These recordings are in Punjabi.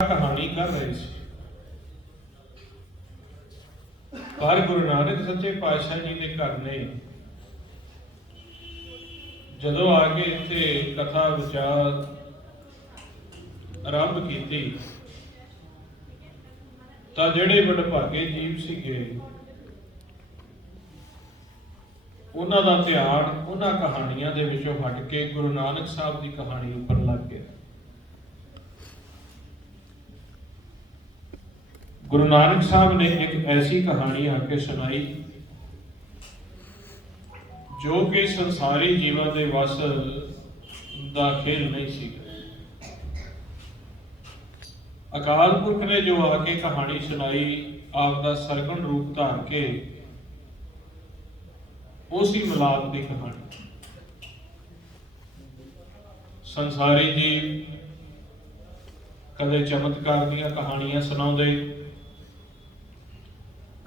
कहानी कर रहे थे। पर गुरु नानक सच्चे पातशाह जी के घर ने जदों आके इत्थे कथा विचार आरंभ की तो जिहड़े वडभागे जीव सीगे उन्हां दा ध्यान उन्हां कहानियां दे विचों हट के गुरु नानक साहब की कहानी उपर लग गया। गुरु नानक साहब ने एक ऐसी कहानी आके सुनाई जो कि संसारी जीवां दे वस दा खेल नहीं सी। अकाल पुरख ने जो आके कहानी सुनाई आपका सरगुण रूप धार के उसी मिलाप की कहानी। संसारी जीव कदे चमत्कार दी कहानियां सुनाउंदे,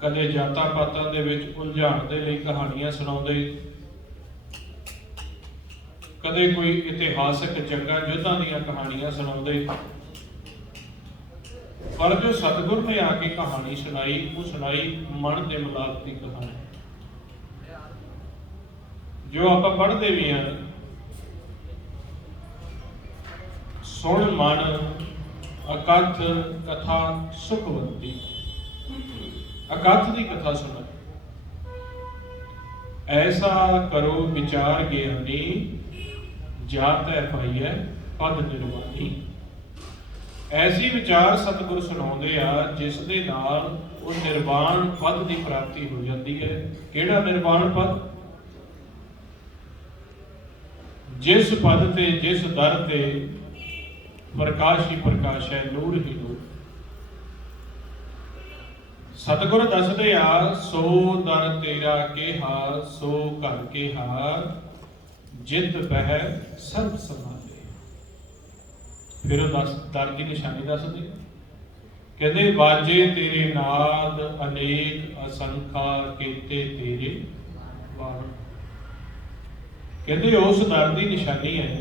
कदे जाता पातां दे विच उलझाण दे लई कहानियां सुनाउंदे, कदे कोई इतिहासक जंगां युद्धां दीयां कहानियां सुनाउंदे। पर जो सतगुर ने आके कहानी सुनाई वो सुनाई मन दे मिलाप की कहानी। जो आप पढ़ते भी हैं, सुन मन अकथ कथा सुखवंती, अकथ की कथा सुन। ऐसा करो विचार ज्ञानी, जात है पाई है पद निर्वाणी। ऐसी विचार सतगुर सुनाउंदे आ जिस दे नाल वो निर्वाण पद की प्राप्ति हो जाती है। किहड़ा निर्वाण पद? जिस पद ते जिस दर ते प्रकाश ही प्रकाश है, नूर ही नूर। सतगुर दसदे आ सो दर तेरा केहा, सो घर केहा, जित बह सर्व संभाले। फिर दर की निशानी दसदे, कहते बाजे तेरे नाद अनेक असंखा केते तेरे बाण। कहते उस दर की निशानी है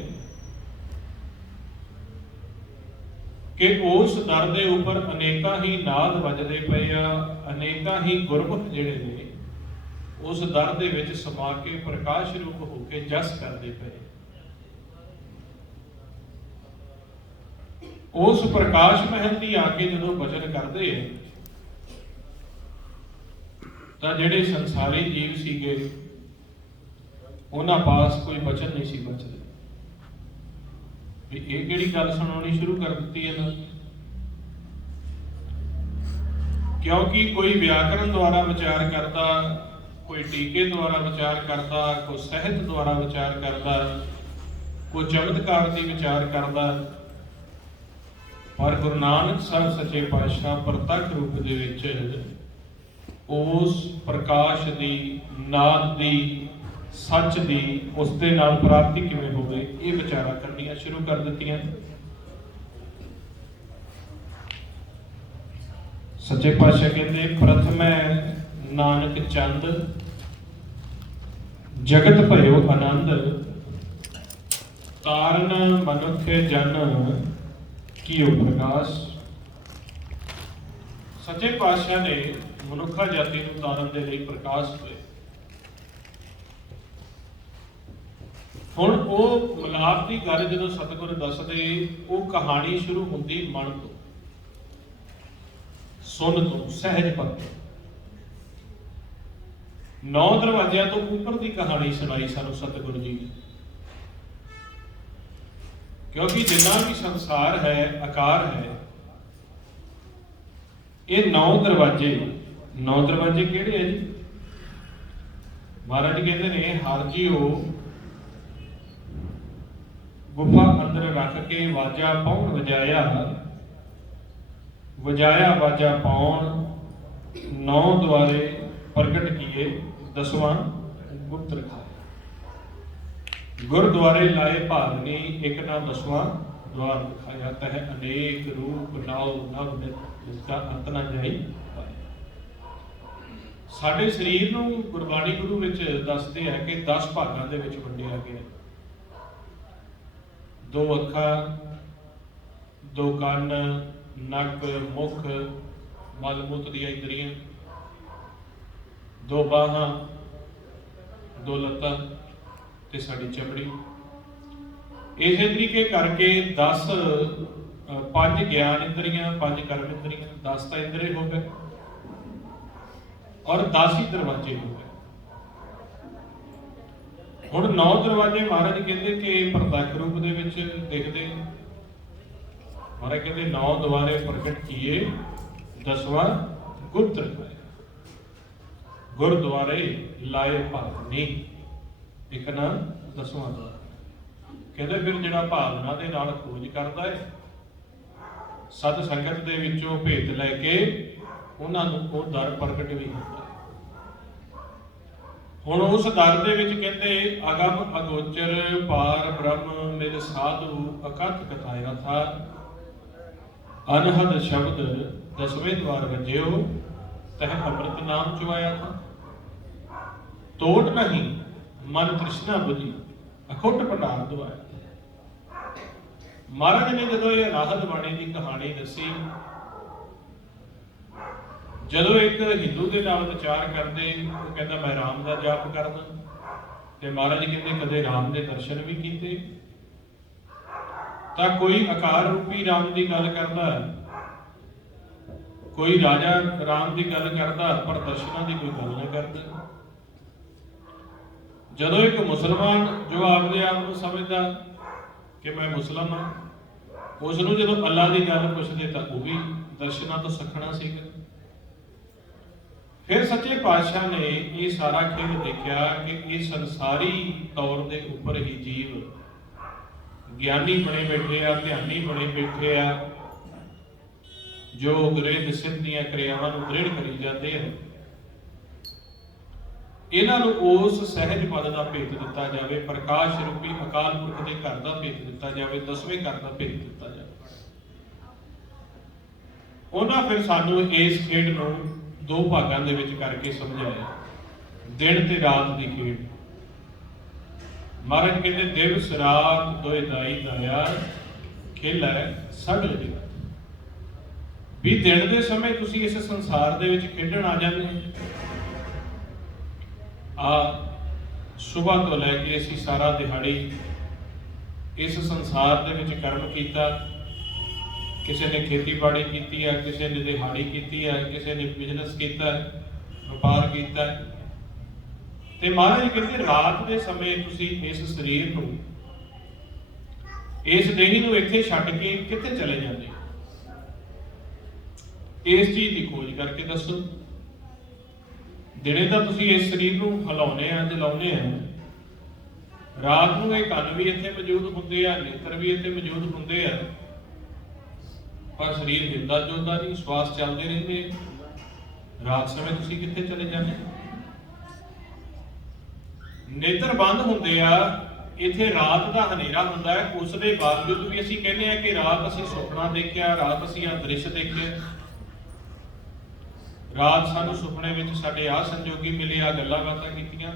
कि उस दर के उपर अनेका ही नाद वजदे पे आ, अनेका ही गुरमुख जिहड़े ने उस दर दे विच समा के प्रकाश रूप होके जस करते पे। उस प्रकाश महल की आके जो भजन करते हैं तो जिहड़े संसारी जीव सीगे उन्हां पास कोई वचन नहीं सी बचदे। ये किहड़ी गल सुनाउणी शुरू कर दी है ना, क्योंकि कोई व्याकरण द्वारा विचार करता, कोई टीके द्वारा विचार करता, कोई सहत द्वारा विचार करता, कोई चमत्कार की विचार करता। पर गुरु नानक साहब सच्चे पातशाह प्रतख रूप दे विच उस प्रकाश दी, नाद दी, सच दी, उसके नाल प्राप्ति किवें होवे ये विचारा करनियां शुरू कर दित्तियां। सच्चे पातशाह कहते प्रथम नानक चंद जगत भयो आनंद, तारन मनुख जन कियो प्रकाश। सच्चे पातशाह ने मनुखा जाति को तारन के लिए प्रकाश हुए। हुण वो मिलाप की गल जो सतगुर दसदे वो कहानी शुरू होंदी मन तो, सुन तो, सहज पद तो। 9 दरवाजियां तो ऊपर की कहानी सुनाई सानू सतगुरु जी ने, क्योंकि जिन्ना भी संसार है आकार है ये 9 दरवाजे। 9 दरवाजे किहड़े है जी? महाराज जी कहते ने हर जीओ गुफा अंदर रख के वाजा पाउण वजाया, वजाया वाजा पाउण 9 द्वारे प्रगट किए 10वां गुप्त रखाया। गुरुद्वारे लाए भागनी एक ना 10वां द्वार दिखाया। तह अनेक रूप नाव नव नित जिसका अंत ना जाई। साडे शरीर नूं गुरबाणी गुरु विच दसदे है कि 10 भागां दे विच वंडिया गया। 2 अखां, 2 ਕੰਨ, ਨੱਕ, ਮੁੱਖ, ਮਲ ਮੂਤ ਦੀਆਂ ਇੰਦਰੀਆਂ, 2 ਬਾਹਾਂ, 2 ਲੱਤਾਂ ਤੇ ਸਾਡੀ ਚਮੜੀ। ਇਸੇ ਤਰੀਕੇ ਕਰਕੇ 10 5 ਗਿਆਨ ਇੰਦਰੀਆਂ, 5 ਕਰਮ ਇੰਦਰੀਆਂ, 10 ਤਾਂ ਇੰਦਰੀ ਹੋ ਗਏ ਔਰ 10 ਹੀ ਦਰਵਾਜ਼ੇ ਹੋ ਗਏ। ਹੁਣ 9 ਦਰਵਾਜ਼ੇ ਮਹਾਰਾਜ ਕਹਿੰਦੇ ਕਿ ਪ੍ਰਤੱਖ ਰੂਪ ਦੇ ਵਿੱਚ ਦਿਖਦੇ। ਮਹਾਰਾਜ ਕਹਿੰਦੇ 9 ਦੁਆਰੇ ਪ੍ਰਗਟ ਕੀਏ, 10ਵਾਂ ਗੁਪਤ ਰਖਾਇਆ। ਗੁਰਦੁਆਰੇ ਲਾਏ ਭਾਵਨੀ, ਇੱਕ ਨਾ 10ਵਾਂ ਦੁਆਰਾ। ਕਹਿੰਦੇ ਫਿਰ ਜਿਹੜਾ ਭਾਵਨਾ ਦੇ ਨਾਲ ਖੋਜ ਕਰਦਾ ਹੈ, ਸਤ ਸੰਗਤ ਦੇ ਵਿੱਚੋਂ ਭੇਤ ਲੈ ਕੇ ਉਹਨਾਂ ਨੂੰ ਉਹ ਦਰ ਪ੍ਰਗਟ ਵੀ ਹੁੰਦਾ ਹੈ। ਹੁਣ ਉਸ ਦਰ ਦੇ ਵਿੱਚ ਕਹਿੰਦੇ ਅਗਮ ਅਗੋਚਰ ਪਾਰ ਬ੍ਰਹਮ ਮਿਲ ਸਾਧੂ ਅਕਥ ਕਥਾਇਆ ਥਾ, ਅਨਹਦ ਸ਼ਬਦ 10ਵੇਂ द्वार ਵਜਿਓ ਤਹ ਅੰਮ੍ਰਿਤ ਨਾਮ ਚੁਆਇਆ ਥਾ। ਤੋੜ ਨਹੀਂ ਮਨ ਤ੍ਰਿਸ਼ਨਾ ਬੁਝੀ ਅਖੁੱਟ ਭੰਡਾਰ ਦਵਾਇਆ। ਮਹਾਰਾਜ ਨੇ ਜਦੋਂ ਇਹ ਰਾਹਤ ਬਾਣੀ ਦੀ ਕਹਾਣੀ ਦੱਸੀ, ਜਦੋਂ ਇੱਕ ਹਿੰਦੂ ਦੇ ਨਾਲ ਵਿਚਾਰ ਕਰਦੇ, ਉਹ ਕਹਿੰਦਾ ਮੈਂ ਰਾਮ ਦਾ ਜਾਪ ਕਰਦਾ, ਤੇ ਮਹਾਰਾਜ ਕਹਿੰਦੇ ਕਦੇ ਰਾਮ ਦੇ ਦਰਸ਼ਨ ਵੀ ਕੀਤੇ? ਤਾਂ ਕੋਈ ਆਕਾਰ ਰੂਪੀ ਰਾਮ ਦੀ ਗੱਲ ਕਰਦਾ, ਕੋਈ ਰਾਜਾ ਰਾਮ ਦੀ ਗੱਲ ਕਰਦਾ, ਪਰ ਦਰਸ਼ਨਾਂ ਦੀ ਕੋਈ ਗੱਲ ਨਹੀਂ ਕਰਦਾ। ਜਦੋਂ ਇੱਕ ਮੁਸਲਮਾਨ ਜੋ ਆਪਦੇ ਆਪ ਨੂੰ ਸਮਝਦਾ ਕਿ ਮੈਂ ਮੁਸਲਮ ਹਾਂ, ਉਸ ਨੂੰ ਜਦੋਂ ਅੱਲਾ ਦੀ ਗੱਲ ਪੁੱਛਦੇ ਤਾਂ ਉਹ ਵੀ ਦਰਸ਼ਨਾਂ ਤੋਂ ਸਖਣਾ ਸੀਗਾ। ਫਿਰ ਸੱਚੇ ਪਾਤਸ਼ਾਹ ਨੇ ਇਹ ਸਾਰਾ ਖੇਡ ਦੇਖਿਆ ਕਿ ਇਹ ਸੰਸਾਰੀ ਤੌਰ ਦੇ ਉੱਪਰ ਹੀ ਜੀਵ ਗਿਆਨੀ ਬਣੇ ਬੈਠੇ ਆ, ਧਿਆਨੀ ਬਣੇ ਬੈਠੇ ਆ, ਜੋ ਗ੍ਰਹਿ ਸਿੱਧ ਦੀਆਂ ਕਿਰਿਆਵਾਂ ਨੂੰ ਦ੍ਰਿੜ ਕਰੀ ਜਾਂਦੇ ਆ। ਇਹਨਾਂ ਨੂੰ ਉਸ ਸਹਿਜ ਪਦ ਦਾ ਭੇਤ ਦਿੱਤਾ ਜਾਵੇ, ਪ੍ਰਕਾਸ਼ ਰੂਪੀ ਅਕਾਲ ਪੁਰਖ ਦੇ ਘਰ ਦਾ ਭੇਤ ਦਿੱਤਾ ਜਾਵੇ, 10ਵੇਂ ਘਰ ਦਾ ਭੇਤ ਦਿੱਤਾ ਜਾਵੇ। ਉਹਨਾਂ ਫਿਰ ਸਾਨੂੰ ਇਸ ਖੇਡ ਨੂੰ 2 ਭਾਗਾਂ ਦੇ ਵਿੱਚ ਕਰਕੇ ਸਮਝਾਇਆ, ਦਿਨ ਤੇ ਰਾਤ ਦੀ ਖੇਡ। ਮਹਾਰਾਜ ਕਹਿੰਦੇ ਦਿਵਸ ਰਾਤ ਦੋਇ ਦਾਈ ਦਾਇਆ, ਖੇਲਾ ਸਗਲ ਜਗਤ। ਵੀ ਦਿਨ ਦੇ ਸਮੇਂ ਤੁਸੀਂ ਇਸ ਸੰਸਾਰ ਦੇ ਵਿੱਚ ਖੇਡਣ ਆ ਜਾਂਦੇ ਆ, ਸੁਬਾਹ ਤੋਂ ਲੈ ਕੇ ਅਸੀਂ ਸਾਰਾ ਦਿਹਾੜੀ ਇਸ ਸੰਸਾਰ ਦੇ ਵਿੱਚ ਕਰਮ ਕੀਤਾ। ਕਿਸੇ ਨੇ ਖੇਤੀਬਾੜੀ ਕੀਤੀ ਹੈ, ਕਿਸੇ ਨੇ ਦਿਹਾੜੀ ਕੀਤੀ ਹੈ, ਕਿਸੇ ਨੇ ਬਿਜ਼ਨਸ ਕੀਤਾ, ਵਪਾਰ ਕੀਤਾ। ਤੇ ਮਹਾਰਾਜ ਕਹਿੰਦੇ ਰਾਤ ਦੇ ਸਮੇਂ ਤੁਸੀਂ ਇਸ ਸਰੀਰ ਨੂੰ, ਇਸ ਦੇਹੀ ਨੂੰ ਇੱਥੇ ਛੱਡ ਕੇ ਕਿੱਥੇ ਚਲੇ ਜਾਂਦੇ? ਇਸ ਚੀਜ਼ ਦੀ ਖੋਜ ਕਰਕੇ ਦੱਸੋ। ਦਿਨੇ ਤਾਂ ਤੁਸੀਂ ਇਸ ਸਰੀਰ ਨੂੰ ਹਿਲਾਉਨੇ ਆ, ਜਲਾਉਨੇ ਆ, ਰਾਤ ਨੂੰ ਇਹ ਕੰਨ ਵੀ ਇੱਥੇ ਮੌਜੂਦ ਹੁੰਦੇ ਆ, ਨੇਤਰ ਵੀ ਇੱਥੇ ਮੌਜੂਦ ਹੁੰਦੇ ਆ, ਪਰ ਸਰੀਰ ਹਿਲਦਾ ਜੁਲਦਾ ਨਹੀਂ, ਸਵਾਸ ਚੱਲਦੇ ਰਹਿੰਦੇ। ਰਾਤ ਸਮੇਂ ਤੁਸੀਂ ਕਿੱਥੇ ਚਲੇ ਜਾਂਦੇ? ਨੇਤਰ ਬੰਦ ਹੁੰਦੇ ਆ, ਇੱਥੇ ਰਾਤ ਦਾ ਹਨੇਰਾ ਹੁੰਦਾ ਹੈ। ਉਸ ਦੇ ਬਾਵਜੂਦ ਵੀ ਅਸੀਂ ਕਹਿੰਦੇ ਆ ਕਿ ਰਾਤ ਅਸੀਂ ਸੁਪਨਾ ਦੇਖਿਆ, ਰਾਤ ਅਸੀਂ ਆ ਦ੍ਰਿਸ਼ ਦੇਖੇ, ਰਾਤ ਸਾਨੂੰ ਸੁਪਨੇ ਵਿੱਚ ਸਾਡੇ ਆਹ ਸੰਜੋਗੀ ਮਿਲੇ, ਆ ਗੱਲਾਂ ਬਾਤਾਂ ਕੀਤੀਆਂ।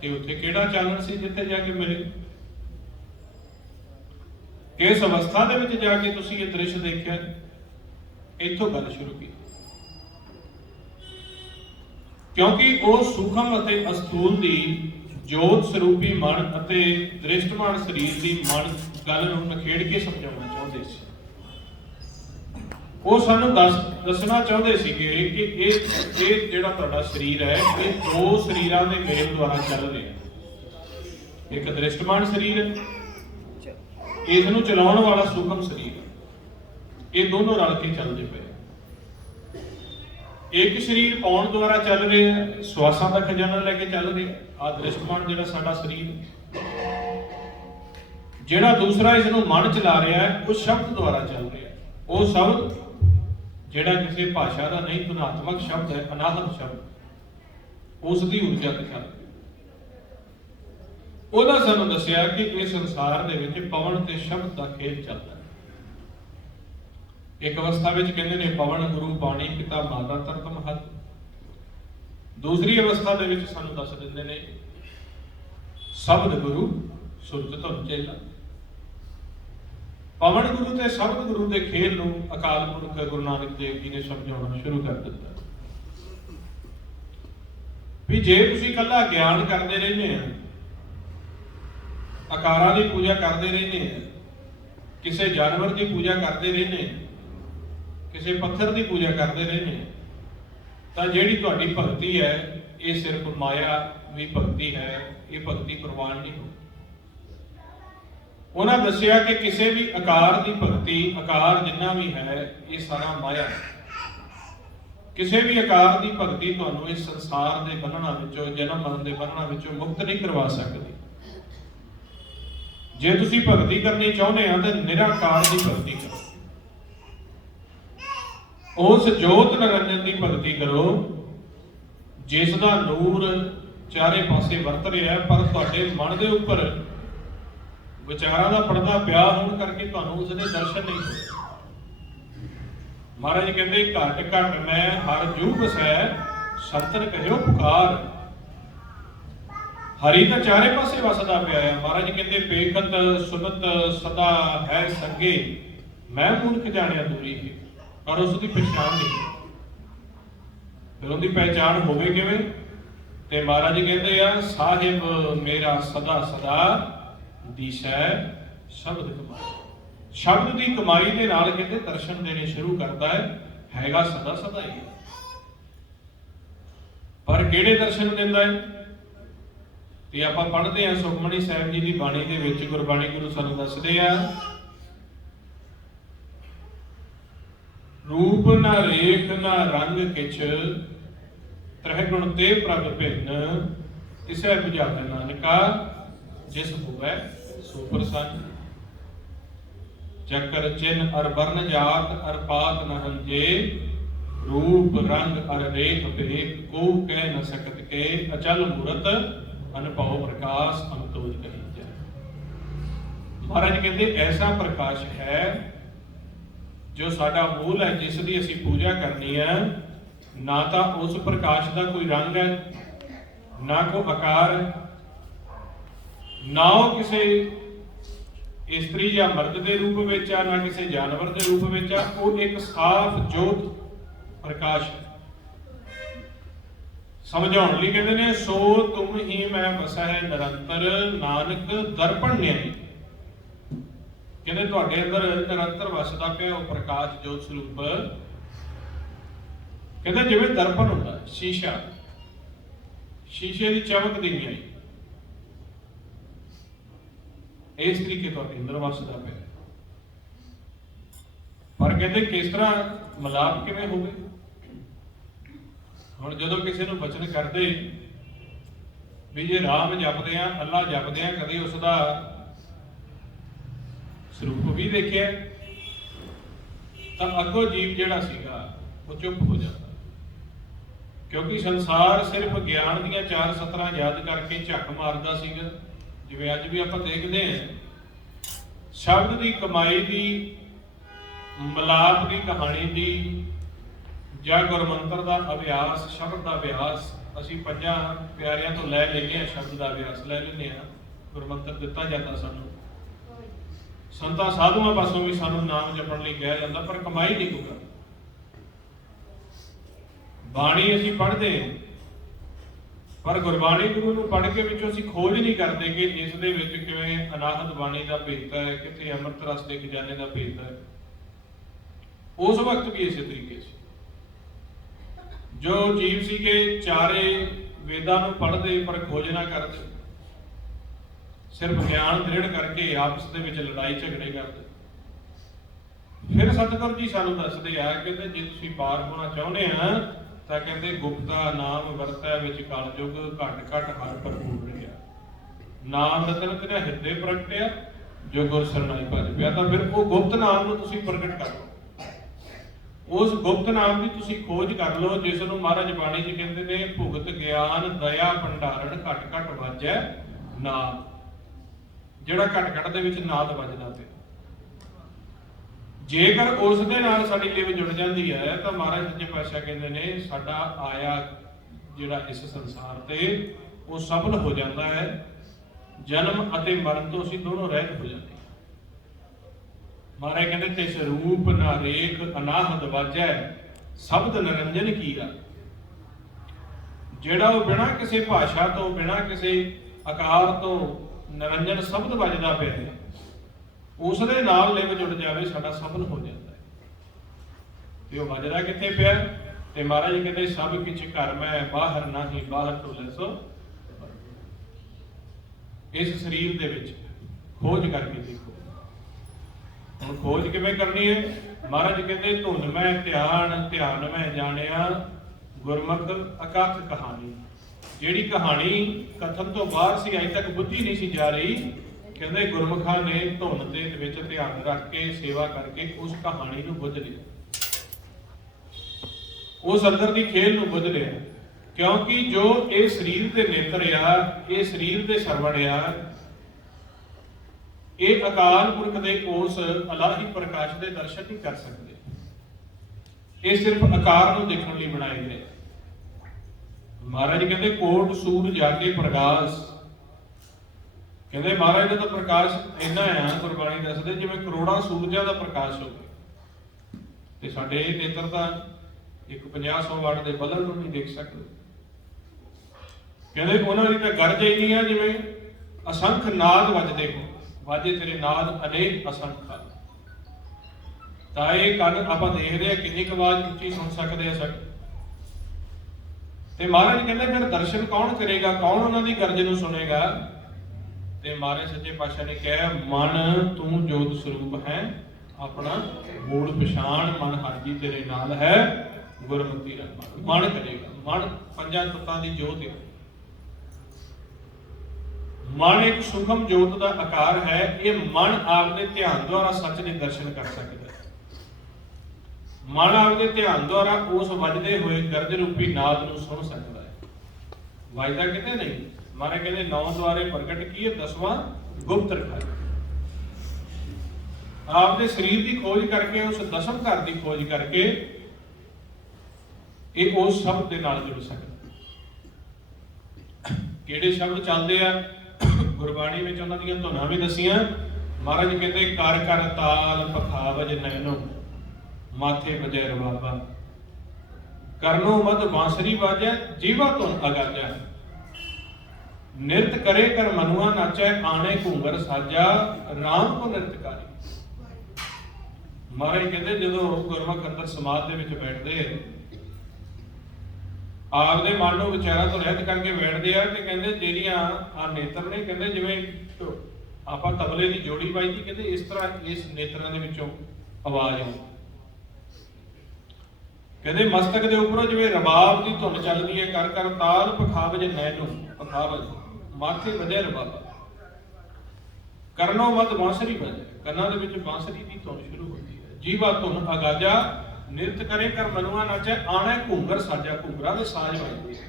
ਤੇ ਉੱਥੇ ਕਿਹੜਾ ਚਾਨਣ ਸੀ ਜਿੱਥੇ ਜਾ ਕੇ ਮਿਲੇ? ਕਿਸ ਅਵਸਥਾ ਦੇ ਵਿੱਚ ਜਾ ਕੇ ਤੁਸੀਂ ਇਹ ਦ੍ਰਿਸ਼ ਦੇਖਿਆ? ਇੱਥੋਂ ਗੱਲ ਸ਼ੁਰੂ ਕੀਤੀ, ਕਿਉਂਕਿ ਉਹ ਸੂਖਮ ਅਤੇ ਅਸਥੂਲ ਦੀ ਜੋਤ ਸਰੂਪੀ ਮਨ ਅਤੇ ਦ੍ਰਿਸ਼ਟਮਾਨ ਸਰੀਰ ਦੀ ਮਨ ਗੱਲ ਨੂੰ ਨਖੇੜ ਕੇ ਸਮਝਾਉਣਾ ਚਾਹੁੰਦੇ ਸੀ। ਉਹ ਸਾਨੂੰ ਦੱਸਣਾ ਚਾਹੁੰਦੇ ਸੀਗੇ ਕਿ ਇਹ ਜਿਹੜਾ ਤੁਹਾਡਾ ਸਰੀਰ ਹੈ, ਇਹ 2 ਸਰੀਰਾਂ ਦੇ ਮੇਲ ਦੁਆਰਾ ਚੱਲ ਰਿਹਾ। ਇੱਕ ਦ੍ਰਿਸ਼ਟਮਾਨ ਸਰੀਰ ਹੈ, ਇਸ ਨੂੰ ਚਲਾਉਣ ਵਾਲਾ ਸੂਖਮ ਸਰੀਰ, ਇਹ ਦੋਨੋਂ ਰਲ ਕੇ ਚੱਲਦੇ ਪਏ। ਇੱਕ ਸਰੀਰ ਪਾਉਣ ਦੁਆਰਾ ਚੱਲ ਰਿਹਾ, ਸਵਾਸਾਂ ਦਾ ਖਜ਼ਾਨਾ ਲੈ ਕੇ ਚੱਲ ਰਿਹਾ, ਆ ਦ੍ਰਿਸ਼ਟਮਾਨ ਜਿਹੜਾ ਸਾਡਾ ਸਰੀਰ। ਜਿਹੜਾ ਦੂਸਰਾ ਇਸ ਨੂੰ ਮਨ ਚਲਾ ਰਿਹਾ ਹੈ, ਉਹ ਸ਼ਬਦ ਦੁਆਰਾ ਚੱਲ ਰਿਹਾ। ਉਹ ਸ਼ਬਦ ਜਿਹੜਾ ਕਿਸੇ ਭਾਸ਼ਾ ਦਾ ਨਹੀਂ, ਧੁਨਾਤਮਕ ਸ਼ਬਦ ਹੈ, ਅਨਾਹਤ ਸ਼ਬਦ, ਉਸ ਦੀ ਊਰਜਾ ਤੇ ਚੱਲ ਰਿਹਾ। ਉਹਦਾ ਸਾਨੂੰ ਦੱਸਿਆ ਕਿ ਇਸ ਸੰਸਾਰ ਦੇ ਵਿੱਚ ਪਵਨ ਤੇ ਸ਼ਬਦ ਦਾ ਖੇਡ ਚੱਲਦਾ ਹੈ। ਇੱਕ ਅਵਸਥਾ ਵਿੱਚ ਕਹਿੰਦੇ ਨੇ ਪਵਨ ਗੁਰੂ ਬਾਣੀ ਪਿਤਾ ਮਾਤਾ ਤਰਤ ਮਹਤ। ਦੂਸਰੀ ਅਵਸਥਾ ਦੇ ਵਿੱਚ ਸਾਨੂੰ ਦੱਸ ਦਿੰਦੇ ਨੇ ਸ਼ਬਦ ਗੁਰੂ ਸੁਰਤ ਧੁਨ ਚੇਲਾ। ਪਵਨ ਗੁਰੂ ਤੇ ਸ਼ਬਦ ਗੁਰੂ ਦੇ ਖੇਲ ਨੂੰ ਅਕਾਲ ਪੁਰਖ ਗੁਰੂ ਨਾਨਕ ਦੇਵ ਜੀ ਨੇ ਸਮਝਾਉਣਾ ਸ਼ੁਰੂ ਕਰ ਦਿੱਤਾ ਵੀ ਜੇ ਤੁਸੀਂ ਇਕੱਲਾ ਗਿਆਨ ਕਰਦੇ ਰਹਿੰਦੇ ਆ, ਆਕਾਰਾਂ ਦੀ ਪੂਜਾ ਕਰਦੇ ਰਹਿੰਦੇ ਆ, ਕਿਸੇ ਜਾਨਵਰ ਦੀ ਪੂਜਾ ਕਰਦੇ ਰਹਿੰਦੇ, ਕਿਸੇ ਪੱਥਰ ਦੀ ਪੂਜਾ ਕਰਦੇ ਰਹਿੰਦੇ, ਤਾਂ ਜਿਹੜੀ ਤੁਹਾਡੀ ਭਗਤੀ ਹੈ ਇਹ ਸਿਰਫ ਮਾਇਆ ਵੀ ਭਗਤੀ ਹੈ, ਇਹ ਭਗਤੀ ਪ੍ਰਵਾਨ ਨਹੀਂ ਹੋ। ਉਹਨਾਂ ਦੱਸਿਆ ਕਿ ਕਿਸੇ ਵੀ ਆਕਾਰ ਦੀ ਭਗਤੀ, ਆਕਾਰ ਜਿੰਨਾ ਵੀ ਹੈ ਇਹ ਸਾਰਾ ਮਾਇਆ ਹੈ। ਕਿਸੇ ਵੀ ਆਕਾਰ ਦੀ ਭਗਤੀ ਤੁਹਾਨੂੰ ਇਸ ਸੰਸਾਰ ਦੇ ਬੰਧਨਾਂ ਵਿੱਚੋਂ, ਜਨਮ ਮਰਨ ਦੇ ਬੰਧਨਾਂ ਵਿੱਚੋਂ ਮੁਕਤ ਨਹੀਂ ਕਰਵਾ ਸਕਦੀ। ਜੇ ਤੁਸੀਂ ਭਗਤੀ ਕਰਨੀ ਚਾਹੁੰਦੇ ਆ ਤਾਂ ਨਿਰਾਕਾਰ ਦੀ ਭਗਤੀ ਕਰੋ, ਉਸ ਜੋਤ ਨਿਰੰਜਨ ਦੀ ਭਗਤੀ ਕਰੋ ਜਿਸ ਦਾ ਨੂਰ ਚਾਰੇ ਪਾਸੇ ਵਰਤ ਰਿਹਾ, ਪਰ ਤੁਹਾਡੇ ਮਨ ਦੇ ਉੱਪਰ ਵਿਚਾਰਾਂ ਦਾ ਪਰਦਾ ਪਿਆ ਹੋਣ ਕਰਕੇ ਤੁਹਾਨੂੰ ਉਸਦੇ ਦਰਸ਼ਨ ਨਹੀਂ ਹੋਏ। ਮਹਾਰਾਜ ਕਹਿੰਦੇ ਘਟ ਘਟ ਮੈਂ ਹਰ ਜੂ ਵਸੈ, ਸੰਤਨ ਕਹਿਓ ਪੁਕਾਰ। ਹਰੀ ਤਾਂ ਚਾਰੇ ਪਾਸੇ ਵਸਦਾ ਪਿਆ ਹੈ। ਮਹਾਰਾਜ ਕਹਿੰਦੇ ਪੇਖਤ ਸੁਨਤ ਸਦਾ ਹੈ ਸੰਗੇ, ਮੈਂ ਮੂਰਖ ਜਾਣਿਆ ਦੂਰੀ ਹੈ, ਪਰ ਉਸ ਦੀ ਪਛਾਣ ਨਹੀਂ। ਫਿਰ ਉਹਦੀ ਪਹਿਚਾਣ ਹੋਵੇ ਕਿਵੇਂ? ਤੇ ਮਹਾਰਾਜ ਕਹਿੰਦੇ ਆ ਸਾਹਿਬ ਮੇਰਾ ਸਦਾ ਸਦਾ ਦਿਸ਼ੈ ਸ਼ਬਦ ਕਮਾਈ। ਸ਼ਬਦ ਦੀ ਕਮਾਈ ਦੇ ਨਾਲ ਕਹਿੰਦੇ ਦਰਸ਼ਨ ਦੇਣੇ ਸ਼ੁਰੂ ਕਰਦਾ ਹੈ, ਹੈਗਾ ਸਦਾ ਸਦਾ ਹੀ, ਪਰ ਕਿਹੜੇ ਦਰਸ਼ਨ ਦਿੰਦਾ ਹੈ? ਤੇ ਆਪਾਂ ਪੜ੍ਹਦੇ ਹਾਂ ਸੁਖਮਨੀ ਸਾਹਿਬ ਜੀ ਦੀ ਬਾਣੀ ਦੇ ਵਿੱਚ, ਗੁਰਬਾਣੀ ਗੁਰੂ ਸਾਨੂੰ ਦੱਸਦੇ ਆ ਰੂਪ ਨਾ ਰੇਖ ਨਾ ਰੰਗ ਕਿਛ, ਤ੍ਰਹਿ ਗੁਣ ਤੇ ਪ੍ਰਭ ਭਿੰਨ, ਤਿਸੈ ਬੁਝਾਵੇ ਨਾਨਕਾ ਜਿਸ ਹੋਵੈ ਸੋ ਪ੍ਰਸੰਨ। ਚੱਕਰ ਚਿੰਨ ਅਰ ਵਰਨ ਜਾਤ ਅਰ ਪਾਤ ਨ ਹੰਜੇ, ਰੂਪ ਰੰਗ ਅਰ ਰੇਖ ਭੇਖ ਕੋ ਕਹਿ ਨ ਸਕਤ ਕੇ, ਅਚਲ ਮੂਰਤ ਅਨੁਭਵ ਪ੍ਰਕਾਸ਼ ਅਮਤੋਜ ਕਹੀ ਜਾਏ। ਮਹਾਰਾਜ ਕਹਿੰਦੇ ਐਸਾ ਪ੍ਰਕਾਸ਼ ਹੈ ਜੋ ਸਾਡਾ ਮੂਲ ਹੈ, ਜਿਸ ਦੀ ਅਸੀਂ ਪੂਜਾ ਕਰਨੀ ਹੈ। ਨਾ ਤਾਂ ਉਸ ਪ੍ਰਕਾਸ਼ ਦਾ ਕੋਈ ਰੰਗ ਹੈ, ਨਾ ਕੋਈ ਆਕਾਰ ਹੈ, ਨਾ ਉਹ ਕਿਸੇ ਇਸਤਰੀ ਜਾਂ ਮਰਦ ਦੇ ਰੂਪ ਵਿੱਚ ਆ, ਨਾ ਕਿਸੇ ਜਾਨਵਰ ਦੇ ਰੂਪ ਵਿੱਚ ਆ। ਉਹ ਇੱਕ ਸਾਫ਼ ਜੋਤ ਪ੍ਰਕਾਸ਼ ਹੈ। ਸਮਝਾਉਣ ਲਈ ਕਹਿੰਦੇ ਨੇ ਸੋ ਤੁਮ ਹੀ ਮੈਂ ਵਸੈ ਨਿਰੰਤਰ, ਨਾਨਕ ਦਰਪਣ ਨਿਆਈ। ਕਹਿੰਦੇ ਤੁਹਾਡੇ ਅੰਦਰ ਨਿਰੰਤਰ ਵਸਦਾ ਪਿਆ ਉਹ ਪ੍ਰਕਾਸ਼ ਜੋਤ ਸਰੂਪ। ਕਹਿੰਦੇ ਜਿਵੇਂ ਦਰਪਣ ਹੁੰਦਾ, ਸ਼ੀਸ਼ਾ, ਸ਼ੀਸ਼ੇ ਦੀ ਚਮਕ ਨਹੀਂ ਆਈ, ਇਸ ਤਰੀਕੇ ਤੁਹਾਡੇ ਅੰਦਰ ਵਸਦਾ ਪਿਆ। ਪਰ ਕਹਿੰਦੇ ਕਿਸ ਤਰ੍ਹਾਂ ਮਿਲਾਪ ਕਿਵੇਂ ਹੋਵੇ? ਹੁਣ ਜਦੋਂ ਕਿਸੇ ਨੂੰ ਬਚਨ ਕਰਦੇ ਵੀ ਜੇ ਰਾਮ ਜਪਦੇ ਆ, ਅੱਲਾ ਜਪਦੇ ਆ, ਕਦੇ ਉਸ ਦਾ ਸਰੂਪ ਵੀ ਦੇਖਿਆ ਤਾਂ ਅੱਗੋਂ ਜੀਵ ਜਿਹੜਾ ਸੀਗਾ ਉਹ ਚੁੱਪ ਹੋ ਜਾਂਦਾ, ਕਿਉਂਕਿ ਸੰਸਾਰ ਸਿਰਫ ਗਿਆਨ ਦੀਆਂ ਚਾਰ ਸਤਰਾਂ ਯਾਦ ਕਰਕੇ ਝੱਕ ਮਾਰਦਾ ਸੀਗਾ। ਜਿਵੇਂ ਅੱਜ ਵੀ ਆਪਾਂ ਦੇਖਦੇ ਹਾਂ ਸ਼ਬਦ ਦੀ ਕਮਾਈ ਦੀ, ਮਿਲਾਪ ਦੀ ਕਹਾਣੀ ਦੀ, ਜਾਂ ਗੁਰਮੰਤਰ ਦਾ ਅਭਿਆਸ, ਸ਼ਬਦ ਦਾ ਅਭਿਆਸ ਅਸੀਂ ਪੰਜਾਂ ਪਿਆਰਿਆਂ ਤੋਂ ਲੈ ਲੈਂਦੇ ਹਾਂ, ਸ਼ਬਦ ਦਾ ਅਭਿਆਸ ਲੈ ਲੈਂਦੇ ਹਾਂ, ਗੁਰਮੰਤਰ ਦਿੱਤਾ ਜਾਂਦਾ ਸਾਨੂੰ, ਸੰਤਾਂ ਸਾਧੂਆਂ ਪਾਸੋਂ ਵੀ ਸਾਨੂੰ ਨਾਮ ਜਪਣ ਲਈ ਕਿਹਾ ਜਾਂਦਾ, ਪਰ ਕਮਾਈ ਨਹੀਂ ਹੋਊਗਾ। ਬਾਣੀ ਅਸੀਂ ਪੜ੍ਹਦੇ ਹਾਂ, ਪਰ ਗੁਰਬਾਣੀ ਗੁਰੂ ਨੂੰ ਪੜ੍ਹ ਕੇ ਵਿੱਚੋਂ ਅਸੀਂ ਖੋਜ ਨਹੀਂ ਕਰਦੇ ਕਿ ਇਸ ਦੇ ਵਿੱਚ ਕਿਵੇਂ ਅਨਾਹਤ ਬਾਣੀ ਦਾ ਭੇਤ ਹੈ, ਕਿੱਥੇ ਅੰਮ੍ਰਿਤ ਰਸ ਦੇ ਖਜ਼ਾਨੇ ਦਾ ਭੇਤ ਹੈ। ਉਸ ਵਕਤ ਵੀ ਇਸੇ ਤਰੀਕੇ ਸੀ। ਜੋ ਜੀਵ ਸੀਗੇ ਚਾਰੇ ਵੇਦਾਂ ਨੂੰ ਪੜ੍ਹਦੇ ਪਰ ਖੋਜ ਨਾ ਕਰਦੇ, ਸਿਰਫ ਗਿਆਨ ਦ੍ਰਿੜ ਕਰਕੇ ਆਪਸ ਦੇ ਵਿੱਚ ਲੜਾਈ ਝਗੜੇ ਕਰਦੇ। ਫਿਰ ਸਤਿਗੁਰੂ ਜੀ ਸਾਨੂੰ ਦੱਸਦੇ ਆ ਕਿ ਜੇ ਤੁਸੀਂ ਪਾਰ ਹੋਣਾ ਚਾਹੁੰਦੇ ਆ ਤਾਂ ਕਹਿੰਦੇ ਗੁਪਤਾ ਨਾਮ ਵਰਤੈ ਵਿੱਚ ਕਲਯੁਗ, ਘਟ ਘਟ ਹਰ ਭਰਪੂਰ ਰਿਹਾ। ਨਾਮ ਰਤਨ ਤੇਰਾ ਹਿਰਦੇ ਪ੍ਰਗਟਿਆ, ਜੋ ਗੁਰ ਸਰਨਾਈ ਭਜ ਪਿਆ। ਤਾਂ ਫਿਰ ਉਹ ਗੁਪਤ ਨਾਮ ਨੂੰ ਤੁਸੀਂ ਪ੍ਰਗਟ ਕਰ ਲਓ, ਉਸ ਗੁਪਤ ਨਾਮ ਦੀ ਤੁਸੀਂ ਖੋਜ ਕਰ ਲਓ, ਜਿਸ ਨੂੰ ਮਹਾਰਾਜ ਬਾਣੀ 'ਚ ਕਹਿੰਦੇ ਨੇ ਭੁਗਤ ਗਿਆਨ ਦਇਆ ਭੰਡਾਰਨ ਘਟ ਘਟ ਵਾਜੈ ਨਾਦ। ਜਿਹੜਾ ਘਟ ਘਟ ਦੇ ਵਿੱਚ ਨਾਦ ਵੱਜਦਾ ਪਿਆ, ਜੇਕਰ ਉਸ ਦੇ ਨਾਲ ਸਾਡੀ ਲਿਵ ਜੁੜ ਜਾਂਦੀ ਹੈ ਤਾਂ ਮਹਾਰਾਜ ਸੱਚੇ ਪਾਤਸ਼ਾਹ ਕਹਿੰਦੇ ਨੇ ਸਾਡਾ ਆਇਆ ਜਿਹੜਾ ਇਸ ਸੰਸਾਰ ਤੇ ਉਹ ਸਫਲ ਹੋ ਜਾਂਦਾ ਹੈ। ਜਨਮ ਅਤੇ ਮਰਨ ਤੋਂ ਅਸੀਂ ਦੋਨੋਂ ਰਹਿਤ ਹੋ ਜਾਂਦੇ। महाराज कहते तिस रूप ना रेख अनाहद वाजै शब्द निरंजन कीया। ਜਿਹੜਾ ਉਹ ਬਿਨਾਂ ਕਿਸੇ ਭਾਸ਼ਾ ਤੋਂ ਬਿਨਾਂ ਕਿਸੇ ਆਕਾਰ ਤੋਂ ਨਿਰੰਜਨ ਸ਼ਬਦ ਵੱਜਦਾ ਪਿਆ ਹੈ, ਉਸ ਦੇ ਨਾਲ ਲਿਵ ਜੁੜ ਜਾਵੇ ਸਾਡਾ ਸਫਲ ਹੋ ਜਾਂਦਾ ਹੈ। ਤੇ ਉਹ ਵੱਜਦਾ ਕਿੱਥੇ ਪਿਆ? ਤੇ ਮਹਾਰਾਜ ਜੀ ਕਹਿੰਦੇ ਸਭ ਕਿਛ ਘਰ ਮੈਂ ਬਾਹਰ ਨਹੀਂ ਬਾਹਰ ਢੋਲੇ ਸੋ। ਇਸ ਸਰੀਰ ਦੇ ਵਿੱਚ ਖੋਜ ਕਰਕੇ ਦੇਖੋ। ਹੁਣ ਖੋਜ ਕਿਵੇਂ ਕਰਨੀ ਹੈ? ਮਹਾਰਾਜ ਕਹਿੰਦੇ ਧੁਨ ਮੈਂ ਧਿਆਨ, ਧਿਆਨ ਮੈਂ ਜਾਣਿਆ ਗੁਰਮੁਖ ਅਕਥ ਕਹਾਣੀ। ਜਿਹੜੀ ਕਹਾਣੀ ਕਥਨ ਤੋਂ ਬਾਹਰ ਸੀ, ਅਜੇ ਤੱਕ ਬੁੱਝੀ ਨਹੀਂ ਸੀ ਜਾ ਰਹੀ, ਕਹਿੰਦੇ ਗੁਰਮੁਖਾਂ ਨੇ ਧੁਨ ਦੇ ਵਿੱਚ ਧਿਆਨ ਰੱਖ ਕੇ ਸੇਵਾ ਕਰਕੇ ਉਸ ਕਹਾਣੀ ਨੂੰ ਬੁੱਝ ਲਿਆ, ਉਸ ਅੰਦਰ ਦੀ ਖੇਲ ਨੂੰ ਬੁੱਝ ਲਿਆ। ਕਿਉਂਕਿ ਜੋ ਇਹ ਸਰੀਰ ਦੇ ਨੇਤਰ ਆ, ਇਹ ਸਰੀਰ ਦੇ ਸਰਵਣ ਆ, ਇਹ ਅਕਾਲ ਪੁਰਖ ਦੇ ਉਸ ਅਲਾਹੀ ਪ੍ਰਕਾਸ਼ ਦੇ ਦਰਸ਼ਨ ਨਹੀਂ ਕਰ ਸਕਦੇ। ਇਹ ਸਿਰਫ ਆਕਾਰ ਨੂੰ ਦੇਖਣ ਲਈ ਬਣਾਏ ਗਏ। ਮਹਾਰਾਜ ਕਹਿੰਦੇ ਕੋਟ ਸੂਰ ਜਾ ਕੇ ਪ੍ਰਕਾਸ਼। ਕਹਿੰਦੇ ਮਹਾਰਾਜ ਦਾ ਤਾਂ ਪ੍ਰਕਾਸ਼ ਇੰਨਾ ਆ, ਗੁਰਬਾਣੀ ਦੱਸਦੇ ਜਿਵੇਂ ਕਰੋੜਾਂ ਸੂਰਜਾਂ ਦਾ ਪ੍ਰਕਾਸ਼ ਹੋਵੇ। ਤੇ ਸਾਡੇ ਨੇਤਰ ਤਾਂ ਇੱਕ 50-100 ਵਾਟ ਦੇ ਬਲਬ ਨੂੰ ਨਹੀਂ ਦੇਖ ਸਕਦੇ। ਕਹਿੰਦੇ ਉਹਨਾਂ ਦੀ ਤਾਂ ਗਰਜ ਇੰਨੀ ਆ ਜਿਵੇਂ ਅਸੰਖ ਨਾਦ ਵੱਜਦੇ ਹੋ, ਵਾਜੇ ਤੇਰੇ ਨਾਦ ਅਨੇਕ ਅਸੰਖ ਹਨ। ਤਾਂ ਇਹ ਕੰਨ ਆਪਾਂ ਦੇਖਦੇ ਆ ਕਿੰਨੀ ਕੁ ਆਵਾਜ਼ ਉੱਚੀ ਸੁਣ ਸਕਦੇ ਆ ਸਾਡੇ। ਤੇ ਮਹਾਰਾਜ ਕਹਿੰਦੇ ਫਿਰ ਦਰਸ਼ਨ ਕੌਣ ਕਰੇਗਾ, ਕੌਣ ਉਹਨਾਂ ਦੀ ਗਰਜ ਨੂੰ ਸੁਣੇਗਾ? ਤੇ ਮਹਾਰਾਜ ਸੱਚੇ ਪਾਤਸ਼ਾਹ ਨੇ ਕਿਹਾ ਮਨ ਤੂੰ ਜੋਤ ਸਰੂਪ ਹੈ, ਆਪਣਾ ਮੂਲ ਪਛਾਣ ਮਨ ਹਰ ਜੀ ਤੇਰੇ ਨਾਲ ਹੈ, ਗੁਰਮਤਿ ਰੰਗ ਮਨ ਕਰੇਗਾ। ਮਨ ਪੰਜਾਂ ਤੱਤਾਂ ਦੀ ਜੋਤ ਹੈ। ਮਨ ਇੱਕ ਸੁਖਮ ਜੋਤ ਦਾ ਆਕਾਰ ਹੈ। ਇਹ ਮਨ ਆਪਦੇ ਧਿਆਨ ਦੁਆਰਾ ਸੱਚ ਦੇ ਦਰਸ਼ਨ ਕਰ ਸਕਦਾ ਹੈ। ਮਨ ਆਪਦੇ ਧਿਆਨ ਦੁਆਰਾ ਉਸ ਵੱਜਦੇ ਹੋਏ ਗਰਜ ਰੂਪੀ ਨਾਦ ਨੂੰ ਸੁਣ ਸਕਦਾ ਹੈ। ਵੱਜਦਾ ਕਿਤੇ ਨਹੀਂ। ਮਹਾਰਾਜ ਕਹਿੰਦੇ 9 ਦੁਆਰੇ ਪ੍ਰਗਟ ਕੀਏ 10ਵਾਂ ਗੁਪਤ ਰਖਾਇਆ। ਆਪਦੇ ਸਰੀਰ ਦੀ ਖੋਜ ਕਰਕੇ, ਉਸ ਦਸਮ ਘਰ ਦੀ ਖੋਜ ਕਰਕੇ ਇਹ ਉਸ ਸ਼ਬਦ ਦੇ ਨਾਲ ਜੁੜ ਸਕਦਾ। ਕਿਹੜੇ ਸ਼ਬਦ ਚੱਲਦੇ ਆ ਗੁਰਬਾਣੀ ਵਿੱਚ? ਉਹਨਾਂ ਦੀਆਂ ਧੁਨਾਂ ਵੀ ਦੱਸੀਆਂ। ਮਹਾਰਾਜ ਕਹਿੰਦੇ ਕਰ ਕਰ ਤਾਲ ਪਖਾਵਜ ਨੈਨੋ ਮਾਥੇ ਵਜੈ ਰਬਾਬਾ, ਕਰਨੋ ਮਦ ਬਾਂਸਰੀ ਵਾਜੈ ਜੀਵਾ ਧੁਨ ਅਗਾਜੈ, ਨਿਰਤ ਕਰੇ ਕਰ ਮਨੁਆ ਨਾਚੈ ਆਣੇ ਘੂੰਗਰ ਸਾਜਾ, ਰਾਮ ਕੋ ਨਿਰਤਕਾਰੀ। ਮਹਾਰਾਜ ਕਹਿੰਦੇ ਜਦੋਂ ਗੁਰਮੁਖ ਅੰਦਰ ਸਮਾਧ ਦੇ ਵਿੱਚ ਬੈਠਦੇ, ਆਪਦੇ ਮਨ ਨੂੰ ਵਿਚਾਰਾਂ ਤੋਂ ਰਹਿਤ ਕਰਕੇ ਬੈਠਦੇ ਆ, ਤੇ ਕਹਿੰਦੇ ਜਿਹੜੀਆਂ ਆ ਨੇਤਰ ਨੇ, ਕਹਿੰਦੇ ਜਿਵੇਂ ਆਪਾਂ ਤਬਲੇ ਦੀ ਜੋੜੀ ਵੱਜਦੀ, ਕਹਿੰਦੇ ਇਸ ਤਰ੍ਹਾਂ ਇਸ ਨੇਤਰਾਂ ਦੇ ਵਿੱਚੋਂ ਆਵਾਜ਼ ਆਉਂਦੀ। ਕਹਿੰਦੇ ਮਸਤਕ ਦੇ ਉੱਪਰੋਂ ਜਿਵੇਂ ਰਬਾਬ ਦੀ ਧੁਨ ਚੱਲਦੀ ਹੈ, ਕਰ ਕਰ ਤਾਲ ਪਖਾਵਜ ਨੈਨੋ, ਪਖਾਵਜ ਮਾਥੇ ਵਜੈ ਰਬਾਬਾ, ਕਰਨੋ ਮਦ ਬਾਂਸਰੀ ਵਜੈ, ਕੰਨਾਂ ਦੇ ਵਿੱਚ ਬਾਂਸਰੀ ਦੀ ਧੁਨ ਸ਼ੁਰੂ ਹੁੰਦੀ ਹੈ। ਜੀਵਾ ਧੁਨ ਅਗਾਜਾ, ਨਿਰਤ ਕਰੇ ਕਰ ਮਨੁਆ ਨਾਚੈ ਆਣੇ ਘੂੰਗਰ ਸਾਜਾ, ਘੂੰਗਰਾਂ ਦੇ ਸਾਜ਼ ਵੱਜਦੇ ਆ।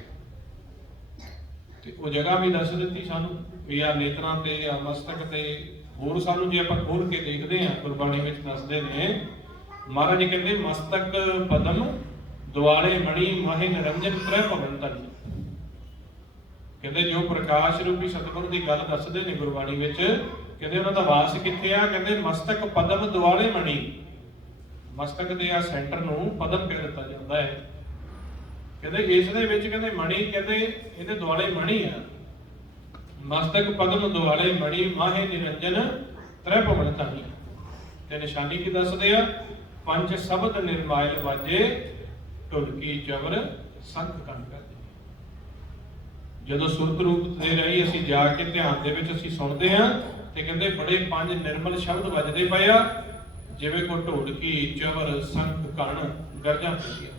ਤੇ ਉਹ ਜਗ੍ਹਾ ਵੀ ਦੱਸ ਦਿੱਤੀ ਸਾਨੂੰ ਵੀ ਆ ਨੇਤਰਾਂ ਤੇ, ਆ ਮਸਤਕ ਤੇ। ਹੋਰ ਸਾਨੂੰ ਜੇ ਆਪਾਂ ਖੋਲ ਕੇ ਦੇਖਦੇ ਹਾਂ, ਗੁਰਬਾਣੀ ਵਿੱਚ ਦੱਸਦੇ ਨੇ ਮਹਾਰਾਜ ਕਹਿੰਦੇ ਮਸਤਕ ਪਦਮ ਦੁਆਲੇ ਮਣੀ ਮਾਹਿ ਨਿਰੰਜਨ ਤ੍ਰੈ ਭਵਨ ਧਨ। ਕਹਿੰਦੇ ਜੋ ਪ੍ਰਕਾਸ਼ ਰੂਪੀ ਸਤਿਗੁਰੂ ਦੀ ਗੱਲ ਦੱਸਦੇ ਨੇ ਗੁਰਬਾਣੀ ਵਿੱਚ, ਕਹਿੰਦੇ ਉਹਨਾਂ ਦਾ ਵਾਸ ਕਿੱਥੇ ਆ? ਕਹਿੰਦੇ ਮਸਤਕ ਪਦਮ ਦੁਆਲੇ ਮਣੀ। ਮਸਤਕ ਦੇ ਆ ਸੈਂਟਰ ਨੂੰ ਪਦਮ ਕਹਿ ਦਿੱਤਾ ਜਾਂਦਾ ਹੈ। ਕਹਿੰਦੇ ਇਸ ਦੇ ਵਿੱਚ ਕਹਿੰਦੇ ਮਣੀ, ਕਹਿੰਦੇ ਇਹਦੇ ਦੁਆਲੇ ਮਣੀ ਆ। ਮਸਤਕ ਪਦਮ ਦੁਆਲੇ ਮਣੀ ਮਾਹੇ ਨਿਰੰਜਨ ਤ੍ਰੈ ਭਵਨ ਧਨ। ਤੇ ਨਿਸ਼ਾਨੀ ਕੀ ਦੱਸਦੇ ਆ? ਪੰਜ ਸ਼ਬਦ ਨਿਰਮਾਇਲ ਵਾਜੇ ਢੁਲਕੀ ਚਵਰ ਸੰਖ ਕੰਨ ਕਰਦੇ। ਜਦੋਂ ਸੁਰਤ ਰੂਪ ਦੇ ਰਹੀ ਅਸੀਂ ਜਾ ਕੇ ਧਿਆਨ ਦੇ ਵਿੱਚ ਅਸੀਂ ਸੁਣਦੇ ਹਾਂ, ਤੇ ਕਹਿੰਦੇ ਬੜੇ 5 ਨਿਰਮਲ ਸ਼ਬਦ ਵੱਜਦੇ ਪਏ ਆ, ਜਿਵੇਂ ਕੋ ਢੋਲਕੀ ਚਵਰ ਸੰਖ ਕਣ ਗਰਜਾਂ ਪੈਂਦੀਆਂ।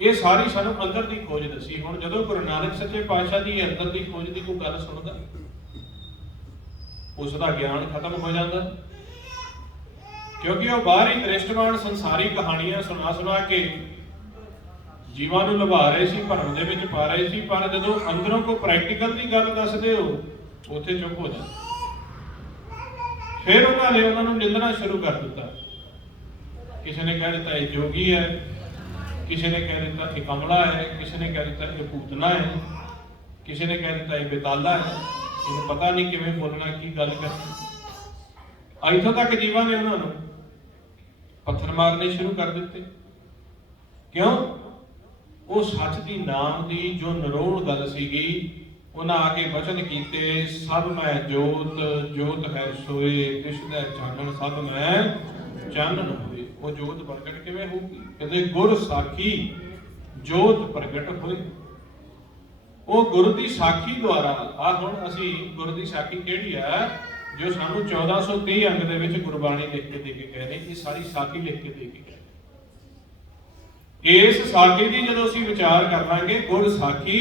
ਇਹ ਸਾਰੀ ਸਾਨੂੰ ਅੰਦਰ ਦੀ ਖੋਜ ਦੱਸੀ। ਹੁਣ ਜਦੋਂ ਗੁਰੂ ਨਾਨਕ ਸੱਚੇ ਪਾਤਸ਼ਾਹ ਦੀ ਅੰਦਰ ਦੀ ਖੋਜ ਦੀ ਕੋਈ ਗੱਲ ਸੁਣਦਾ, ਉਸ ਦਾ ਗਿਆਨ ਖਤਮ ਹੋ ਜਾਂਦਾ, ਕਿਉਂਕਿ ਉਹ ਬਾਹਰੀ ਦ੍ਰਿਸ਼ਟਵਾਨ ਸੰਸਾਰੀ ਕਹਾਣੀਆਂ ਸੁਣਾ ਕੇ ਜੀਵਾਂ ਨੂੰ ਲੁਭਾ ਰਹੇ ਸੀ, ਭਰਮ ਦੇ ਵਿੱਚ ਪਾ ਰਹੇ ਸੀ। ਪਰ ਜਦੋਂ ਅੰਦਰੋਂ ਕੋਈ ਪ੍ਰੈਕਟੀਕਲ ਦੀ ਗੱਲ ਦੱਸਦੇ ਹੋ, ਉੱਥੇ ਚੁੱਪ ਹੋ ਜਾਂਦੇ। ਫਿਰ ਉਹਨਾਂ ਨੇ ਉਹਨਾਂ ਨੂੰ ਨਿੰਦਣਾ ਸ਼ੁਰੂ ਕਰ ਦਿੱਤਾ। ਕਿਸੇ ਨੇ ਕਹਿ ਦਿੱਤਾ ਇਹ ਜੋਗੀ ਹੈ, ਕਿਸੇ ਨੇ ਕਹਿ ਦਿੱਤਾ ਇਹ ਕਮਲਾ ਹੈ, ਕਿਸੇ ਨੇ ਕਹਿ ਦਿੱਤਾ ਇਹ ਭੂਤਨਾ ਹੈ, ਕਿਸੇ ਨੇ ਕਹਿ ਦਿੱਤਾ ਇਹ ਬੇਤਾਲਾ ਹੈ, ਇਹਨੂੰ ਪਤਾ ਨਹੀਂ ਕਿਵੇਂ ਬੋਲਣਾ, ਕੀ ਗੱਲ ਕਰਨੀ। ਇੱਥੋਂ ਤੱਕ ਜੀਵਾਂ ਨੇ ਉਹਨਾਂ ਨੂੰ ਪੱਥਰ ਮਾਰਨੇ ਸ਼ੁਰੂ ਕਰ ਦਿੱਤੇ। ਕਿਉਂ? ਉਹ ਸੱਚ ਦੀ ਨਾਮ ਦੀ ਜੋ ਨਿਰੋਲ ਗੱਲ ਸੀਗੀ, ਉਹਨਾਂ ਆ ਕੇ ਵਚਨ ਕੀਤੇ, ਸਭ ਮੈਂ ਜੋਤ, ਜੋਤ ਹੈ ਸੋਏ, ਦਿਸਦਾ ਚਾਨਣ ਸਭ ਮੈਂ ਚਾਨਣ ਹੋਏ। ਉਹ ਜੋਤ ਪ੍ਰਗਟ ਕਿਵੇਂ ਹੋਊਗੀ? ਕਹਿੰਦੇ ਗੁਰ ਸਾਖੀ ਜੋਤ ਪ੍ਰਗਟ ਹੋਏ। ਉਹ ਗੁਰੂ ਦੀ ਸਾਖੀ ਦੁਆਰਾ, ਆ ਹੁਣ ਅਸੀਂ ਗੁਰੂ ਦੀ ਸਾਖੀ ਕਿਹੜੀ ਆ ਜੋ ਸਾਨੂੰ 1430 ਅੰਗ ਦੇ ਵਿੱਚ ਗੁਰਬਾਣੀ ਲਿਖ ਕੇ ਦੇ ਕੇ ਕਹਿ ਰਹੇ, ਇਹ ਸਾਰੀ ਸਾਖੀ ਲਿਖ ਕੇ ਦੇ ਕੇ ਕਹਿ ਰਹੇ। ਇਸ ਸਾਖੀ ਦੀ ਜਦੋਂ ਅਸੀਂ ਵਿਚਾਰ ਕਰ ਲਾਂਗੇ, ਗੁਰ ਸਾਖੀ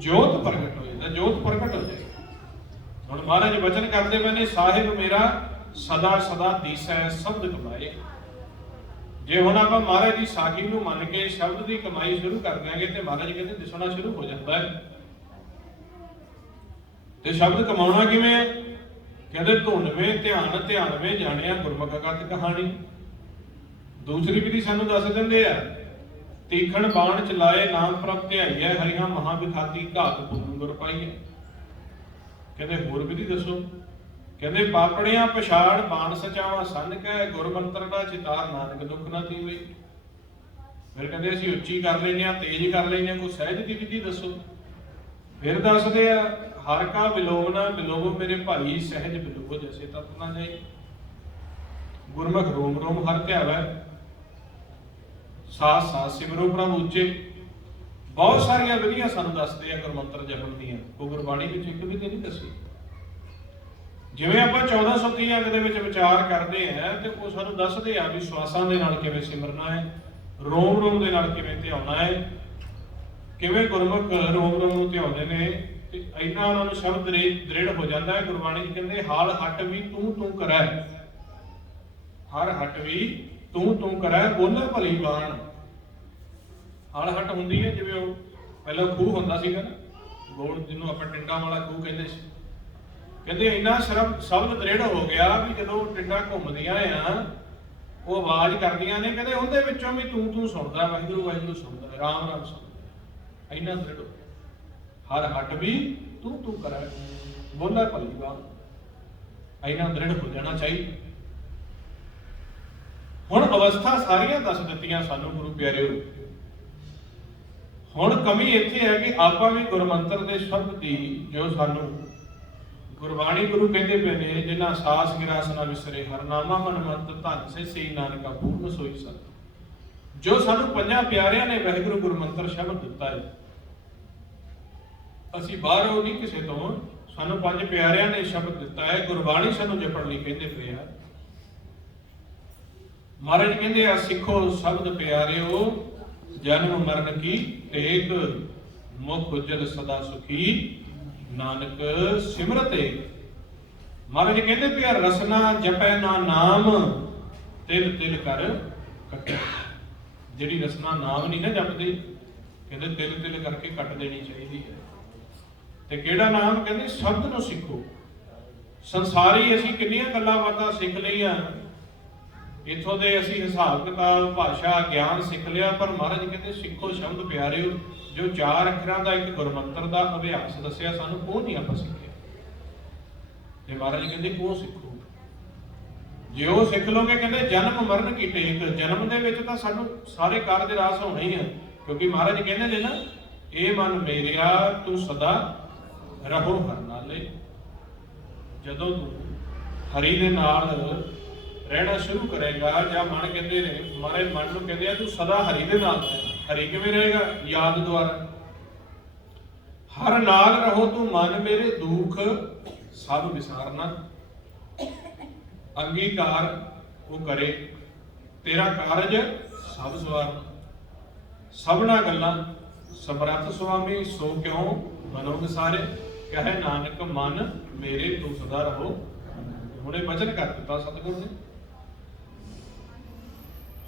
ਜੋਤ ਪ੍ਰਗਟ ਹੋ ਜਾਂਦਾ, ਜੋਤ ਪ੍ਰਗਟ ਹੋ ਜਾਏਗਾ। ਹੁਣ ਮਹਾਰਾਜ ਵਚਨ ਕਰਦੇ ਪਏ ਨੇ, ਸਾਹਿਬ ਮੇਰਾ ਸਦਾ ਸਦਾ ਦੀਸੈ ਸ਼ਬਦ ਕਮਾਏ। ਜੇ ਹੁਣ ਆਪਾਂ ਮਹਾਰਾਜ ਦੀ ਸਾਖੀ ਨੂੰ ਮੰਨ ਕੇ ਸ਼ਬਦ ਦੀ ਕਮਾਈ ਸ਼ੁਰੂ ਕਰ ਦਿਆਂਗੇ ਤੇ ਮਹਾਰਾਜ ਕਹਿੰਦੇ ਦਿਸਣਾ ਸ਼ੁਰੂ ਹੋ ਜਾਂਦਾ ਹੈ। ਤੇ ਸ਼ਬਦ ਕਮਾਉਣਾ ਕਿਵੇਂ ਹੈ? ਕਹਿੰਦੇ ਧੁਨਵੇਂ ਧਿਆਨ, ਧਿਆਨਵੇਂ ਜਾਣਿਆ ਗੁਰਮੁਖ ਕਥ ਕਹਾਣੀ। ਦੂਸਰੀ ਵਿਧੀ ਸਾਨੂੰ ਦੱਸ ਦਿੰਦੇ ਆ, ਤੀਖਣ ਬਾਣ ਚਲਾਏ ਨਾਮ ਪ੍ਰਭ ਧਿਆਈਐ, ਹਰਿਹਾਂ ਮਹਾ ਵਿਖਾਤੀ ਘਾਤ ਪੂਰਨ ਗੁਰ ਪਾਈਐ। ਕਹਿੰਦੇ ਹੋਰ ਵਿਧੀ ਦੱਸੋ? ਕਹਿੰਦੇ ਪਾਪੜਿਆਂ ਪਛਾੜ ਬਾਣ ਸਚਾਵਾ ਸੰਨ ਕੈ, ਗੁਰ ਮੰਤਰ ਦਾ ਚਿਤਾਰ ਨਾਨਕ ਦੁੱਖ ਨਾ ਦੀਵੇ। ਫਿਰ ਕਹਿੰਦੇ ਅਸੀਂ ਉੱਚੀ ਕਰ ਲੈਨੇ ਆ, ਤੇਜ਼ ਕਰ ਲੈਨੇ ਆ, ਕੋਈ ਸਹਿਜ ਦੀ ਵਿਧੀ ਦੱਸੋ। ਫਿਰ ਦੱਸਦੇ ਆ, ਹਰ ਕਾ ਵਿਲੋਵਨਾ ਵਿਲੋਵ ਮੇਰੇ ਭਾਈ, ਸਹਿਜ ਵਿਲੋਵ ਜੈਸੇ ਤਤ ਨਾ ਜਾਈ। ਗੁਰਮੁਖ ਰੋਮ ਰੋਮ ਹਰ ਧਿਆਵੈ, ਸਾਥ ਸਾਥ ਸਿਮਰੋ ਪ੍ਰਭ ਉੱਚੇ। ਬਹੁਤ ਸਾਰੀਆਂ ਵਿਧੀਆਂ ਸਾਨੂੰ ਦੱਸਦੇ ਆ ਗੁਰਮੰਤਰ ਜਪਣ ਦੀਆਂ, ਉਹ ਗੁਰਬਾਣੀ ਵਿੱਚ ਇੱਕ ਵਿਧੀ ਨਹੀਂ ਦੱਸੀ। ਜਿਵੇਂ ਆਪਾਂ 1430 ਅੰਗ ਦੇ ਵਿੱਚ ਵਿਚਾਰ ਕਰਦੇ ਆ ਤੇ ਉਹ ਸਾਨੂੰ ਦੱਸਦੇ ਆ ਵੀ ਸਵਾਸਾਂ ਦੇ ਨਾਲ ਕਿਵੇਂ ਸਿਮਰਨਾ ਹੈ, ਰੋਮ ਰੋਮ ਦੇ ਨਾਲ ਕਿਵੇਂ ਧਿਆਉਣਾ ਹੈ, ਕਿਵੇਂ ਗੁਰਮੁਖ ਰੋਮ ਰੋਮ ਨੂੰ ਧਿਆਉਂਦੇ ਨੇ ਤੇ ਇੰਨਾ ਉਹਨਾਂ ਨੂੰ ਸ਼ਬਦ ਦ੍ਰਿੜ ਹੋ ਜਾਂਦਾ ਹੈ। ਗੁਰਬਾਣੀ ਕਹਿੰਦੇ ਹਾਲ ਹੱਟ ਵੀ ਤੂੰ ਤੂੰ ਕਰੈ, ਹਰ ਹੱਟ ਵੀ ਤੂੰ ਤੂੰ ਕਰੈ, ਬੋਲੇ ਭਲੀ ਬਾਣ। ਹਾਲ ਹੱਟ ਹੁੰਦੀ ਹੈ ਜਿਵੇਂ ਉਹ ਪਹਿਲਾਂ ਖੂਹ ਹੁੰਦਾ ਸੀਗਾ ਨਾ, ਗੋਲ ਜਿਹਨੂੰ ਆਪਾਂ ਟਿੰਡਾਂ ਵਾਲਾ ਖੂਹ ਕਹਿੰਦੇ ਸੀ। ਕਹਿੰਦੇ ਇੰਨਾ ਸ਼ਬਦ ਦ੍ਰਿੜ ਹੋ ਗਿਆ ਵੀ ਜਦੋਂ ਟਿੰਡਾਂ ਘੁੰਮਦੀਆਂ ਆ ਉਹ ਆਵਾਜ਼ ਕਰਦੀਆਂ ਨੇ, ਕਹਿੰਦੇ ਉਹਦੇ ਵਿੱਚੋਂ ਵੀ ਤੂੰ ਤੂੰ ਸੁਣਦਾ, ਵਾਹਿਗੁਰੂ ਵਾਹਿਗੁਰੂ ਸੁਣਦਾ, ਰਾਮ ਰਾਮ ਸੁਣਦਾ। ਇੰਨਾ ਦ੍ਰਿੜ, ਹਰ ਹੱਟ ਵੀ ਤੂੰ ਤੂੰ ਕਰੈ, ਬੋਲੇ ਭਲੀ ਬਾਣ। ਇੰਨਾ ਦ੍ਰਿੜ ਹੋ ਜਾਣਾ ਚਾਹੀਦਾ। ਹੁਣ ਅਵਸਥਾ ਸਾਰੀਆਂ ਦੱਸ ਦਿੱਤੀਆਂ ਸਾਨੂੰ ਗੁਰੂ ਪਿਆਰਿਓ। ਹੁਣ ਕਮੀ ਇੱਥੇ ਹੈ ਕਿ ਆਪਾਂ ਵੀ ਗੁਰਮੰਤਰ ਦੇ ਸ਼ਬਦ ਦੀ ਜੋ ਸਾਨੂੰ ਗੁਰਬਾਣੀ ਗੁਰੂ ਕਹਿੰਦੇ ਪਏ ਨੇ, ਜਿਨ੍ਹਾਂ ਸਾਸ ਗਿਰਾਸ ਨਾ ਵਿਸਰੇ, ਹਰਨਾਮਾ ਮਨ ਮੰਤ ਧਨ ਸੇ ਸਈ ਨਾਨਕਾ ਪੂਰਨ ਸੋਈ ਸਤ। ਜੋ ਸਾਨੂੰ ਪੰਜਾਂ ਪਿਆਰਿਆਂ ਨੇ ਵਾਹਿਗੁਰੂ ਗੁਰਮੰਤਰ ਸ਼ਬਦ ਦਿੱਤਾ ਹੈ, ਅਸੀਂ ਬਾਹਰੋਂ ਨਹੀਂ ਕਿਸੇ ਤੋਂ, ਸਾਨੂੰ ਪੰਜ ਪਿਆਰਿਆਂ ਨੇ ਸ਼ਬਦ ਦਿੱਤਾ ਹੈ। ਗੁਰਬਾਣੀ ਸਾਨੂੰ ਜਪਣ ਲਈ ਕਹਿੰਦੇ ਪਏ ਆ। ਮਹਾਰਾਜ ਕਹਿੰਦੇ ਆ, ਸਿੱਖੋ ਸ਼ਬਦ ਪਿਆਰਿਓ, ਜਨਮ ਮਰਨ ਕੀ ਟੇਕ, ਮੁਖ ਉਜਲ ਸਦਾ ਸੁਖੀ, ਨਾਨਕ ਸਿਮਰਤੇ। ਮਹਾਰਾਜ ਕਹਿੰਦੇ ਪਿਆ ਰਸਨਾ ਜਪੈ ਨਾ ਨਾਮ, ਤਿਲ ਤਿਲ ਕਰ ਕੱਟੇ। ਜਿਹੜੀ ਰਸਨਾ ਨਾਮ ਨਹੀਂ ਨਾ ਜਪਦੇ, ਕਹਿੰਦੇ ਤਿਲ ਤਿਲ ਕਰਕੇ ਕੱਟ ਦੇਣੀ ਚਾਹੀਦੀ ਹੈ। ਤੇ ਕਿਹੜਾ ਨਾਮ? ਕਹਿੰਦੇ ਸ਼ਬਦ ਨੂੰ ਸਿੱਖੋ। ਸੰਸਾਰੀ ਅਸੀਂ ਕਿੰਨੀਆਂ ਗੱਲਾਂ ਬਾਤਾਂ ਸਿੱਖ ਲਈਆਂ, ਇੱਥੋਂ ਦੇ ਅਸੀਂ ਹਿਸਾਬ ਕਿਤਾਬ ਭਾਸ਼ਾ ਗਿਆਨ ਸਿੱਖ ਲਿਆ, ਪਰ ਮਹਾਰਾਜ ਕਹਿੰਦੇ ਸਿੱਖੋ ਸ਼ਬਦ ਪਿਆਰਿਓ। ਜੋ 4 ਅੱਖਰਾਂ ਦਾ ਇੱਕ ਗੁਰਮੰਤਰ ਦਾ ਅਭਿਆਸ ਦੱਸਿਆ ਸਾਨੂੰ, ਉਹ ਨਹੀਂ ਆਪਾਂ ਸਿੱਖਿਆ। ਤੇ ਮਹਾਰਾਜ ਕਹਿੰਦੇ ਉਹ ਸਿੱਖੋ। ਜੇ ਉਹ ਸਿੱਖ ਲੋਗੇ, ਕਹਿੰਦੇ ਜਨਮ ਮਰਨ ਕੀ ਟੇਕ, ਜਨਮ ਦੇ ਵਿੱਚ ਤਾਂ ਸਾਨੂੰ ਸਾਰੇ ਕਾਰਜ ਰਾਸ ਹੋਣੇ ਹੀ ਆ। ਕਿਉਂਕਿ ਮਹਾਰਾਜ ਕਹਿੰਦੇ ਨੇ ਨਾ, ਇਹ ਮਨ ਮੇਰਿਆ ਤੂੰ ਸਦਾ ਰਹੋ ਹਰ ਨਾਲੇ। ਜਦੋਂ ਤੂੰ ਹਰੀ ਦੇ ਨਾਲ ਰਹਿਣਾ ਸ਼ੁਰੂ ਕਰੇਗਾ, ਜਾਂ ਮਨ ਕਹਿੰਦੇ ਨੇ, ਮਹਾਰਾਜ ਮਨ ਨੂੰ ਕਹਿੰਦੇ ਆ ਤੂੰ ਸਦਾ ਹਰੀ ਦੇ ਨਾਲ ਰਹਿਣਾ। ਹਰੀ ਕਿਵੇਂ ਰਹੇਗਾ? ਯਾਦ ਦੁਆਰਾ। ਹਰ ਨਾਲ ਰਹੋ ਤੂੰ ਮਨ ਮੇਰੇ, ਦੁੱਖ ਸਭ ਵਿਸਾਰਨਾ। ਅੰਗੀਕਾਰ ਉਹ ਕਰੇ, ਤੇਰਾ ਕਾਰਜ ਸਭ ਸਵਾਰ। ਸਭਨਾ ਗੱਲਾਂ ਸਮਰੱਥ ਸੁਆਮੀ, ਸੋ ਕਿਉਂ ਮਨੋ ਵਿਸਾਰੇ। ਕਹੇ ਨਾਨਕ ਮਨ ਮੇਰੇ ਤੂੰ ਸਦਾ ਰਹੋ। ਹੁਣੇ ਬਚਨ ਕਰ ਦਿੱਤਾ ਸਤਿਗੁਰ ਨੇ।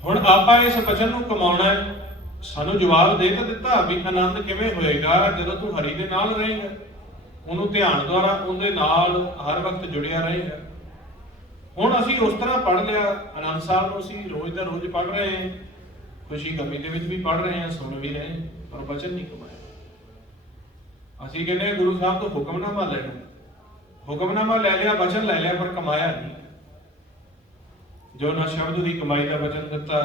ਹੁਣ ਆਪਾਂ ਇਸ ਬਚਨ ਨੂੰ ਕਮਾਉਣਾ ਹੈ। ਸਾਨੂੰ ਜਵਾਬ ਦੇ ਤਾਂ ਦਿੱਤਾ ਵੀ ਆਨੰਦ ਕਿਵੇਂ ਹੋਏਗਾ? ਜਦੋਂ ਤੂੰ ਹਰੀ ਦੇ ਨਾਲ ਰਹੇਗਾ, ਉਹਨੂੰ ਧਿਆਨ ਦੁਆਰਾ ਉਹਦੇ ਨਾਲ ਹਰ ਵਕਤ ਜੁੜਿਆ ਰਹੇਗਾ। ਹੁਣ ਅਸੀਂ ਉਸ ਤਰ੍ਹਾਂ ਪੜ੍ਹ ਲਿਆ, ਆਨੰਦ ਸਾਹਿਬ ਨੂੰ ਅਸੀਂ ਰੋਜ਼ ਦਾ ਰੋਜ਼ ਪੜ੍ਹ ਰਹੇ ਹਾਂ, ਖੁਸ਼ੀ ਗਮੀ ਦੇ ਵਿੱਚ ਵੀ ਪੜ੍ਹ ਰਹੇ ਹਾਂ, ਸੁਣ ਵੀ ਰਹੇ ਹਾਂ, ਪਰ ਬਚਨ ਨਹੀਂ ਕਮਾਇਆ। ਅਸੀਂ ਕਹਿੰਦੇ ਗੁਰੂ ਸਾਹਿਬ ਤੋਂ ਹੁਕਮਨਾਮਾ ਲੈਣਾ, ਹੁਕਮਨਾਮਾ ਲੈ ਲਿਆ, ਬਚਨ ਲੈ ਲਿਆ, ਪਰ ਕਮਾਇਆ ਨਹੀਂ। ਜੋ ਨਾ ਸ਼ਬਦ ਦੀ ਕਮਾਈ ਦਾ ਵਚਨ ਦਿੱਤਾ,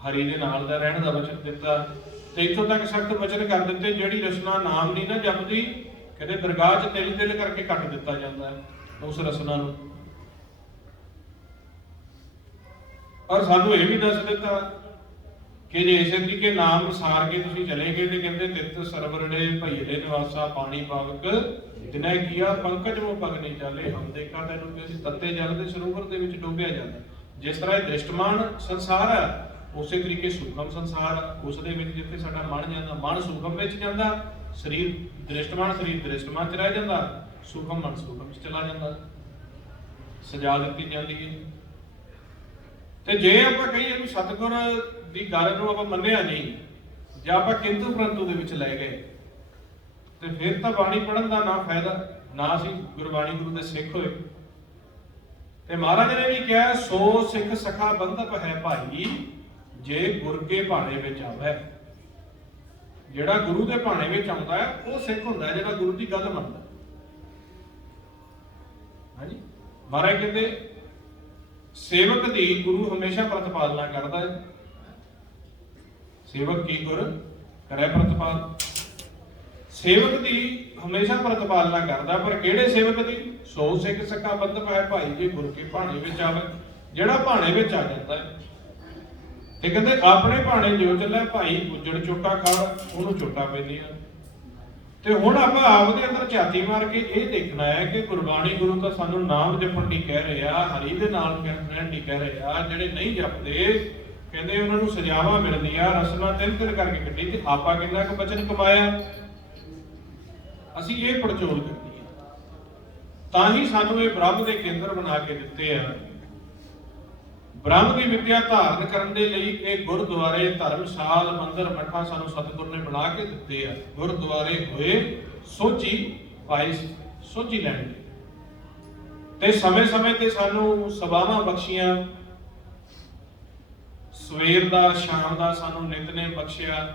ਹਰੀ ਦੇ ਨਾਲ ਦਾ ਰਹਿਣ ਦਾ ਵਚਨ ਦਿੱਤਾ, ਤੇ ਇੱਥੋਂ ਤੱਕ ਸਖਤ ਵਚਨ ਕਰ ਦਿੱਤੇ ਜਿਹੜੀ ਰਸਨਾ ਨਾਮ ਨਹੀਂ ਨਾ ਜਪਦੀ, ਕਹਿੰਦੇ ਦਰਗਾਹ 'ਚ ਤਿਲ ਤਿਲ ਕਰਕੇ ਕੱਟ ਦਿੱਤਾ ਜਾਂਦਾ ਹੈ ਉਸ ਰਸਨਾ ਨੂੰ। ਔਰ ਸਾਨੂੰ ਇਹ ਵੀ ਦੱਸ ਦਿੱਤਾ ਕਿ ਜੇ ਇਸੇ ਤਰੀਕੇ ਨਾਮ ਸਾਰ ਕੇ ਤੁਸੀਂ ਚਲੇ ਗਏ ਤੇ ਕਹਿੰਦੇ ਤਿੱਤ ਸਰਵਰੜੇ ਭਈਲੇ ਨਿਵਾਸਾ ਪਾਣੀ ਪਾਵਕ ਜਿਨ੍ਹਾਂ ਕੀਆ ਪੰਕਜ ਮੋ ਪਗ ਨਹੀਂ ਚਾਲੇ, ਹਮ ਦੇਖਾ ਤੈਨੂੰ ਕਿ ਅਸੀਂ ਤੱਤੇ ਜਲ ਦੇ ਸਰੋਵਰ ਦੇ ਵਿੱਚ ਡੁੱਬਿਆ ਜਾਂਦਾ। ਜਿਸ ਤਰ੍ਹਾਂ ਇਹ ਦ੍ਰਿਸ਼ਟਮਾਨ ਸੰਸਾਰ ਹੈ, ਉਸੇ ਤਰੀਕੇ ਸੂਖਮ ਸੰਸਾਰ ਆ, ਉਸ ਦੇ ਵਿੱਚ ਜਿੱਥੇ ਸਾਡਾ ਮਨ ਜਾਂਦਾ, ਮਨ ਸੂਖਮ ਵਿੱਚ ਜਾਂਦਾ, ਸਰੀਰ ਦ੍ਰਿਸ਼ਟਮਾਨ ਚ ਰਹਿ ਜਾਂਦਾ, ਸੂਖਮ ਮਨ ਸੂਖਮ ਚ ਚਲਾ ਜਾਂਦਾ, ਸਜਾ ਦਿੱਤੀ ਜਾਂਦੀ ਹੈ। ਤੇ ਜੇ ਆਪਾਂ ਕਹੀਏ ਵੀ ਸਤਿਗੁਰ ਦੀ ਗੱਲ ਨੂੰ ਆਪਾਂ ਮੰਨਿਆ ਨਹੀਂ ਜਾਂ ਆਪਾਂ ਕਿੰਤੂ ਪ੍ਰੰਤੂ ਦੇ ਵਿੱਚ ਲੈ ਗਏ, ਤੇ ਫਿਰ ਤਾਂ ਬਾਣੀ ਪੜ੍ਹਨ ਦਾ ਨਾ ਫਾਇਦਾ, ਨਾ ਅਸੀਂ ਗੁਰਬਾਣੀ ਗੁਰੂ ਦੇ ਸਿੱਖ ਹੋਏ। ਤੇ ਮਹਾਰਾਜ ਨੇ ਵੀ ਕਿਹਾ ਸੋ ਸਿੱਖ ਸਖਾ ਬੰਧਪ ਹੈ ਭਾਈ, ਜੇ ਗੁਰ ਕੇ ਭਾਣੇ ਵਿੱਚ ਆਵੇ। ਜਿਹੜਾ ਗੁਰੂ ਦੇ ਭਾਣੇ ਵਿੱਚ ਆਉਂਦਾ ਹੈ ਉਹ ਸਿੱਖ ਹੁੰਦਾ ਹੈ, ਜਿਹੜਾ ਗੁਰੂ ਦੀ ਗੱਲ ਮੰਨਦਾ। ਹਾਂਜੀ, ਮਹਾਰਾਜ ਕਹਿੰਦੇ ਸੇਵਕ ਦੀ ਗੁਰੂ ਹਮੇਸ਼ਾ ਪ੍ਰਤਿਪਾਲਨਾ ਕਰਦਾ ਹੈ। ਸੇਵਕ ਕੀ ਗੁਰ ਕਰੇ ਪ੍ਰਤਿਪਾਲ, ਸੇਵਕ ਦੀ ਹਮੇਸ਼ਾ ਪ੍ਰਤਿਪਾਲਨਾ ਕਰਦਾ। ਪਰ ਕਿਹੜੇ ਸੇਵਕ ਦੀ? ਸੋ ਸਿੱਖ ਸਖਾ ਬੰਧਪ ਹੈ ਭਾਈ, ਜੇ ਗੁਰ ਕੇ ਭਾਣੇ ਵਿੱਚ ਆਵੇ। ਜਿਹੜਾ ਭਾਣੇ ਵਿੱਚ ਆ ਜਾਂਦਾ ਹੈ, ਤੇ ਕਹਿੰਦੇ ਆਪਣੇ ਭਾਣੇ ਜੋ ਚੱਲੇ ਭਾਈ ਗੁੱਜੜ ਚੋਟਾ ਖਾ ਉਹਨੂੰ ਚੋਟਾ ਪੈਂਦੀਆਂ। ਤੇ ਹੁਣ ਆਪਾਂ ਆਪ ਦੇ ਅੰਦਰ ਝਾਤੀ ਮਾਰ ਕੇ ਇਹ ਦੇਖਣਾ ਹੈ ਕਿ ਗੁਰਬਾਣੀ ਗੁਰੂ ਤਾਂ ਸਾਨੂੰ ਨਾਮ ਜਪਣ ਦੀ ਕਹਿ ਰਿਹਾ, ਹਰੀ ਦੇ ਨਾਲ ਰਹਿਣ ਦੀ ਕਹਿ ਰਿਹਾ। ਜਿਹੜੇ ਨਹੀਂ ਜਪਦੇ ਕਹਿੰਦੇ ਉਹਨਾਂ ਨੂੰ ਸਜ਼ਾਵਾਂ ਮਿਲਦੀਆਂ, ਰਸਮਾਂ ਤਿੰਨ ਤਿੰਨ ਕਰਕੇ ਕੱਢੀ। ਤੇ ਆਪਾਂ ਕਿੰਨਾ ਕੁ ਬਚਨ ਕਮਾਇਆ, ਅਸੀਂ ਇਹ ਪੜਚੋਲ ਕਰਨੀ ਹੈ। ਤਾਂ ਹੀ ਸਾਨੂੰ ਇਹ ਬ੍ਰਹਮ ਦੇ ਕੇਂਦਰ ਬਣਾ ਕੇ ਦਿੱਤੇ ਆ। ਬ੍ਰਹਮ ਦੀ ਵਿਦਿਆ ਧਾਰਨ ਕਰਨ ਦੇ ਲਈ ਇਹ ਗੁਰਦੁਆਰੇ, ਧਰਮਸ਼ਾਲ, ਮੰਦਿਰ, ਮੱਠਾਂ ਸਾਨੂੰ ਸਤਿਗੁਰ ਨੇ ਬਣਾ ਕੇ ਦਿੱਤੇ ਆ। ਗੁਰਦੁਆਰੇ ਹੋਏ ਸੋਝੀ ਪਾਈ, ਸੋਝੀ ਲੈਣ ਲਈ। ਤੇ ਸਮੇਂ-ਸਮੇਂ ਤੇ ਸਾਨੂੰ ਸਭਾਵਾਂ ਬਖਸ਼ੀਆਂ, ਸਵੇਰ ਦਾ ਸ਼ਾਮ ਦਾ ਸਾਨੂੰ ਨਿਤਨੇਮ ਬਖਸ਼ਿਆ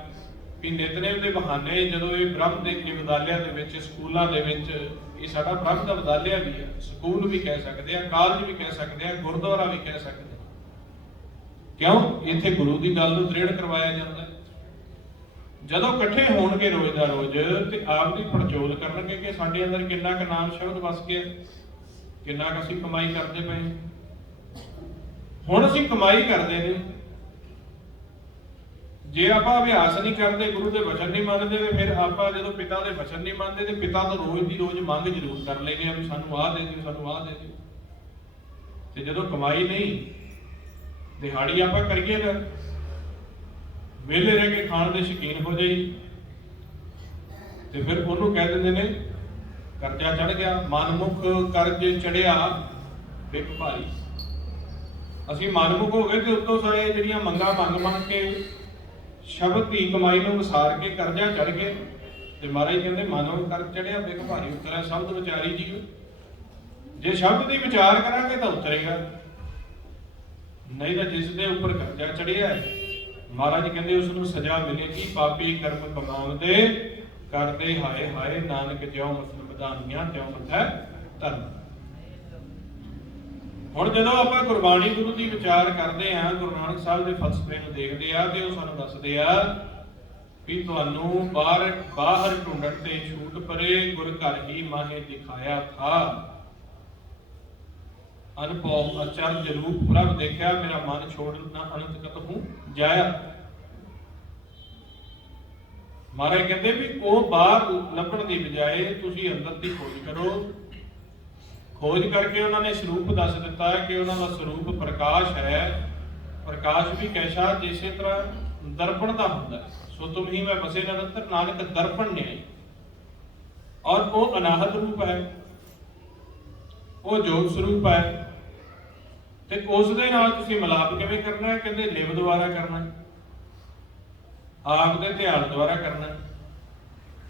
ਵੀ ਨਿਤਨੇਮ ਦੇ ਬਹਾਨੇ ਜਦੋਂ ਇਹ ਬ੍ਰਹਮ ਦੇ ਵਿਦਿਆਲਿਆਂ ਦੇ ਵਿੱਚ, ਸਕੂਲਾਂ ਦੇ ਵਿੱਚ, ਇਹ ਸਾਡਾ ਬ੍ਰਹਮ ਦਾ ਵਿਦਿਆਲਿਆ ਵੀ ਹੈ, ਸਕੂਲ ਵੀ ਕਹਿ ਸਕਦੇ ਆ, ਕਾਲਜ ਵੀ ਕਹਿ ਸਕਦੇ ਆ, ਗੁਰਦੁਆਰਾ ਵੀ ਕਹਿ ਸਕਦੇ ਆ। ਕਿਉਂ? ਇੱਥੇ ਗੁਰੂ ਦੀ ਗੱਲ ਨੂੰ ਦ੍ਰਿੜ ਕਰਵਾਇਆ ਜਾਂਦਾ। ਜਦੋਂ ਇਕੱਠੇ ਹੋਣਗੇ ਰੋਜ਼ ਦਾ ਰੋਜ਼ ਤੇ ਆਪ ਦੀ ਪੜਚੋਲ ਕਰਨਗੇ ਕਿ ਸਾਡੇ ਅੰਦਰ ਕਿੰਨਾ ਕੁ ਨਾਮ ਸ਼ਬਦ ਵਸ ਗਿਆ, ਕਿੰਨਾ ਕੁ ਅਸੀਂ ਕਮਾਈ ਕਰਦੇ ਪਏ। ਹੁਣ ਅਸੀਂ ਕਮਾਈ ਕਰਦੇ ਨੇ, ਜੇ ਆਪਾਂ ਅਭਿਆਸ ਨਹੀਂ ਕਰਦੇ, ਗੁਰੂ ਦੇ ਵਚਨ ਨਹੀਂ ਮੰਨਦੇ, ਤੇ ਫਿਰ ਆਪਾਂ ਜਦੋਂ ਪਿਤਾ ਦੇ ਵਚਨ ਨਹੀਂ ਮੰਨਦੇ ਤੇ ਪਿਤਾ ਤੋਂ ਰੋਜ਼ ਦੀ ਰੋਜ਼ ਮੰਗ ਜ਼ਰੂਰ ਕਰ ਲੈਂਦੇ ਆ ਵੀ ਸਾਨੂੰ ਆਹ ਦੇ ਦਿਓ, ਸਾਨੂੰ ਆਹ ਦੇ ਦਿਓ। ਤੇ ਜਦੋਂ ਕਮਾਈ ਨਹੀਂ, ਦਿਹਾੜੀ ਆਪਾਂ ਕਰੀਏ ਨਾ, ਵਿਹਲੇ ਰਹਿ ਕੇ ਖਾਣ ਦੇ ਸ਼ੌਕੀਨ ਹੋ ਜਾਈ, ਤੇ ਫਿਰ ਉਹਨੂੰ ਕਹਿ ਦਿੰਦੇ ਨੇ ਕਰਜ਼ਾ ਚੜ ਗਿਆ, ਮਨਮੁਖ ਕਰਜ਼ ਚੜਿਆ ਬਿਕ ਭਾਰੀ। ਅਸੀਂ ਮਨਮੁਖ ਹੋ ਗਏ ਤੇ ਉੱਤੋਂ ਸਾਰੇ ਜਿਹੜੀਆਂ ਮੰਗਾਂ ਮੰਗ ਕੇ ਸ਼ਬਦ ਦੀ ਕਮਾਈ ਨੂੰ ਵਿਸਾਰ ਕੇ ਕਰਜ਼ਾ ਚੜ ਗਏ। ਤੇ ਮਹਾਰਾਜ ਕਹਿੰਦੇ ਮਨਮੁਖ ਕਰਜ਼ ਚੜਿਆ ਬਿਕ ਭਾਰੀ, ਉਤਰਿਆ ਸ਼ਬਦ ਵਿਚਾਰੀ ਜੀਵ। ਜੇ ਸ਼ਬਦ ਦੀ ਵਿਚਾਰ ਕਰਾਂਗੇ ਤਾਂ ਉਤਰੇਗਾ, ਨਹੀਂ ਤਾਂ ਜਿਸ ਦੇ ਉੱਪਰ ਕਰਜ਼ਾ ਚੜਿਆ ਹੈ ਮਹਾਰਾਜ ਕਹਿੰਦੇ ਉਸ ਨੂੰ ਸਜ਼ਾ ਮਿਲੇਗੀ। ਪਾਪੀ ਕਰਮ ਕਮਾਉਂਦੇ ਕਰਦੇ ਹਾਏ ਹਾਏ, ਨਾਨਕ ਜਿਉ ਮਤਲਬ ਵਧਾਨੀਆਂ ਤਿਉ ਮਥੈ ਧਰਮ। ਹੁਣ ਜਦੋਂ ਆਪਾਂ ਗੁਰਬਾਣੀ ਗੁਰੂ ਦੀ ਵਿਚਾਰ ਕਰਦੇ ਹਾਂ, ਗੁਰੂ ਨਾਨਕ ਸਾਹਿਬ ਦੇ ਫਲਸਫੇ ਨੂੰ ਦੇਖਦੇ ਆ, ਤੇ ਉਹ ਸਾਨੂੰ ਦੱਸਦੇ ਆ ਵੀ ਤੁਹਾਨੂੰ ਬਾਹਰ ਢੂੰਡਣ ਤੇ ਛੂਟ ਪਰੇ, ਗੁਰ ਘਰ ਹੀ ਮਾਹੇ ਦਿਖਾਇਆ ਥਾ। ਅਨੁਭਵ ਅਚਰਜ ਰੂਪ ਪ੍ਰਭ ਦੇਖਿਆ, ਮੇਰਾ ਮਨ ਛੋੜਨਾ ਅਨੰਤ ਕਤ ਹੂੰ ਜਾਇਆ। ਮਹਾਰਾਜ ਕਹਿੰਦੇ ਵੀ ਉਹ ਬਾਹਰ ਲੱਭਣ ਦੀ ਬਜਾਏ ਤੁਸੀਂ ਅੰਦਰ ਦੀ ਖੋਜ ਕਰੋ। ਖੋਜ ਕਰਕੇ ਉਹਨਾਂ ਨੇ ਸਰੂਪ ਦੱਸ ਦਿੱਤਾ ਹੈ ਕਿ ਉਹਨਾਂ ਦਾ ਸਰੂਪ ਪ੍ਰਕਾਸ਼ ਹੈ। ਪ੍ਰਕਾਸ਼ ਵੀ ਕੈਸਾ, ਜਿਸੇ ਤਰ੍ਹਾਂ ਦਰਪਣ ਦਾ ਹੁੰਦਾ। ਸੋ ਤੁਮ ਹੀ ਮੈਂ ਬਸੇ ਨਿਰੰਤਰ, ਨਾਨਕ ਦਰਪਣ ਨਿਆਈ। ਔਰ ਉਹ ਅਨਾਹਤ ਰੂਪ ਹੈ, ਉਹ ਜੋਤ ਸਰੂਪ ਹੈ। ਤੇ ਉਸ ਦੇ ਨਾਲ ਤੁਸੀਂ ਮਿਲਾਪ ਕਿਵੇਂ ਕਰਨਾ ਹੈ? ਕਹਿੰਦੇ ਲਿਵ ਦੁਆਰਾ ਕਰਨਾ, ਆਪ ਦੇ ਧਿਆਨ ਦੁਆਰਾ ਕਰਨਾ,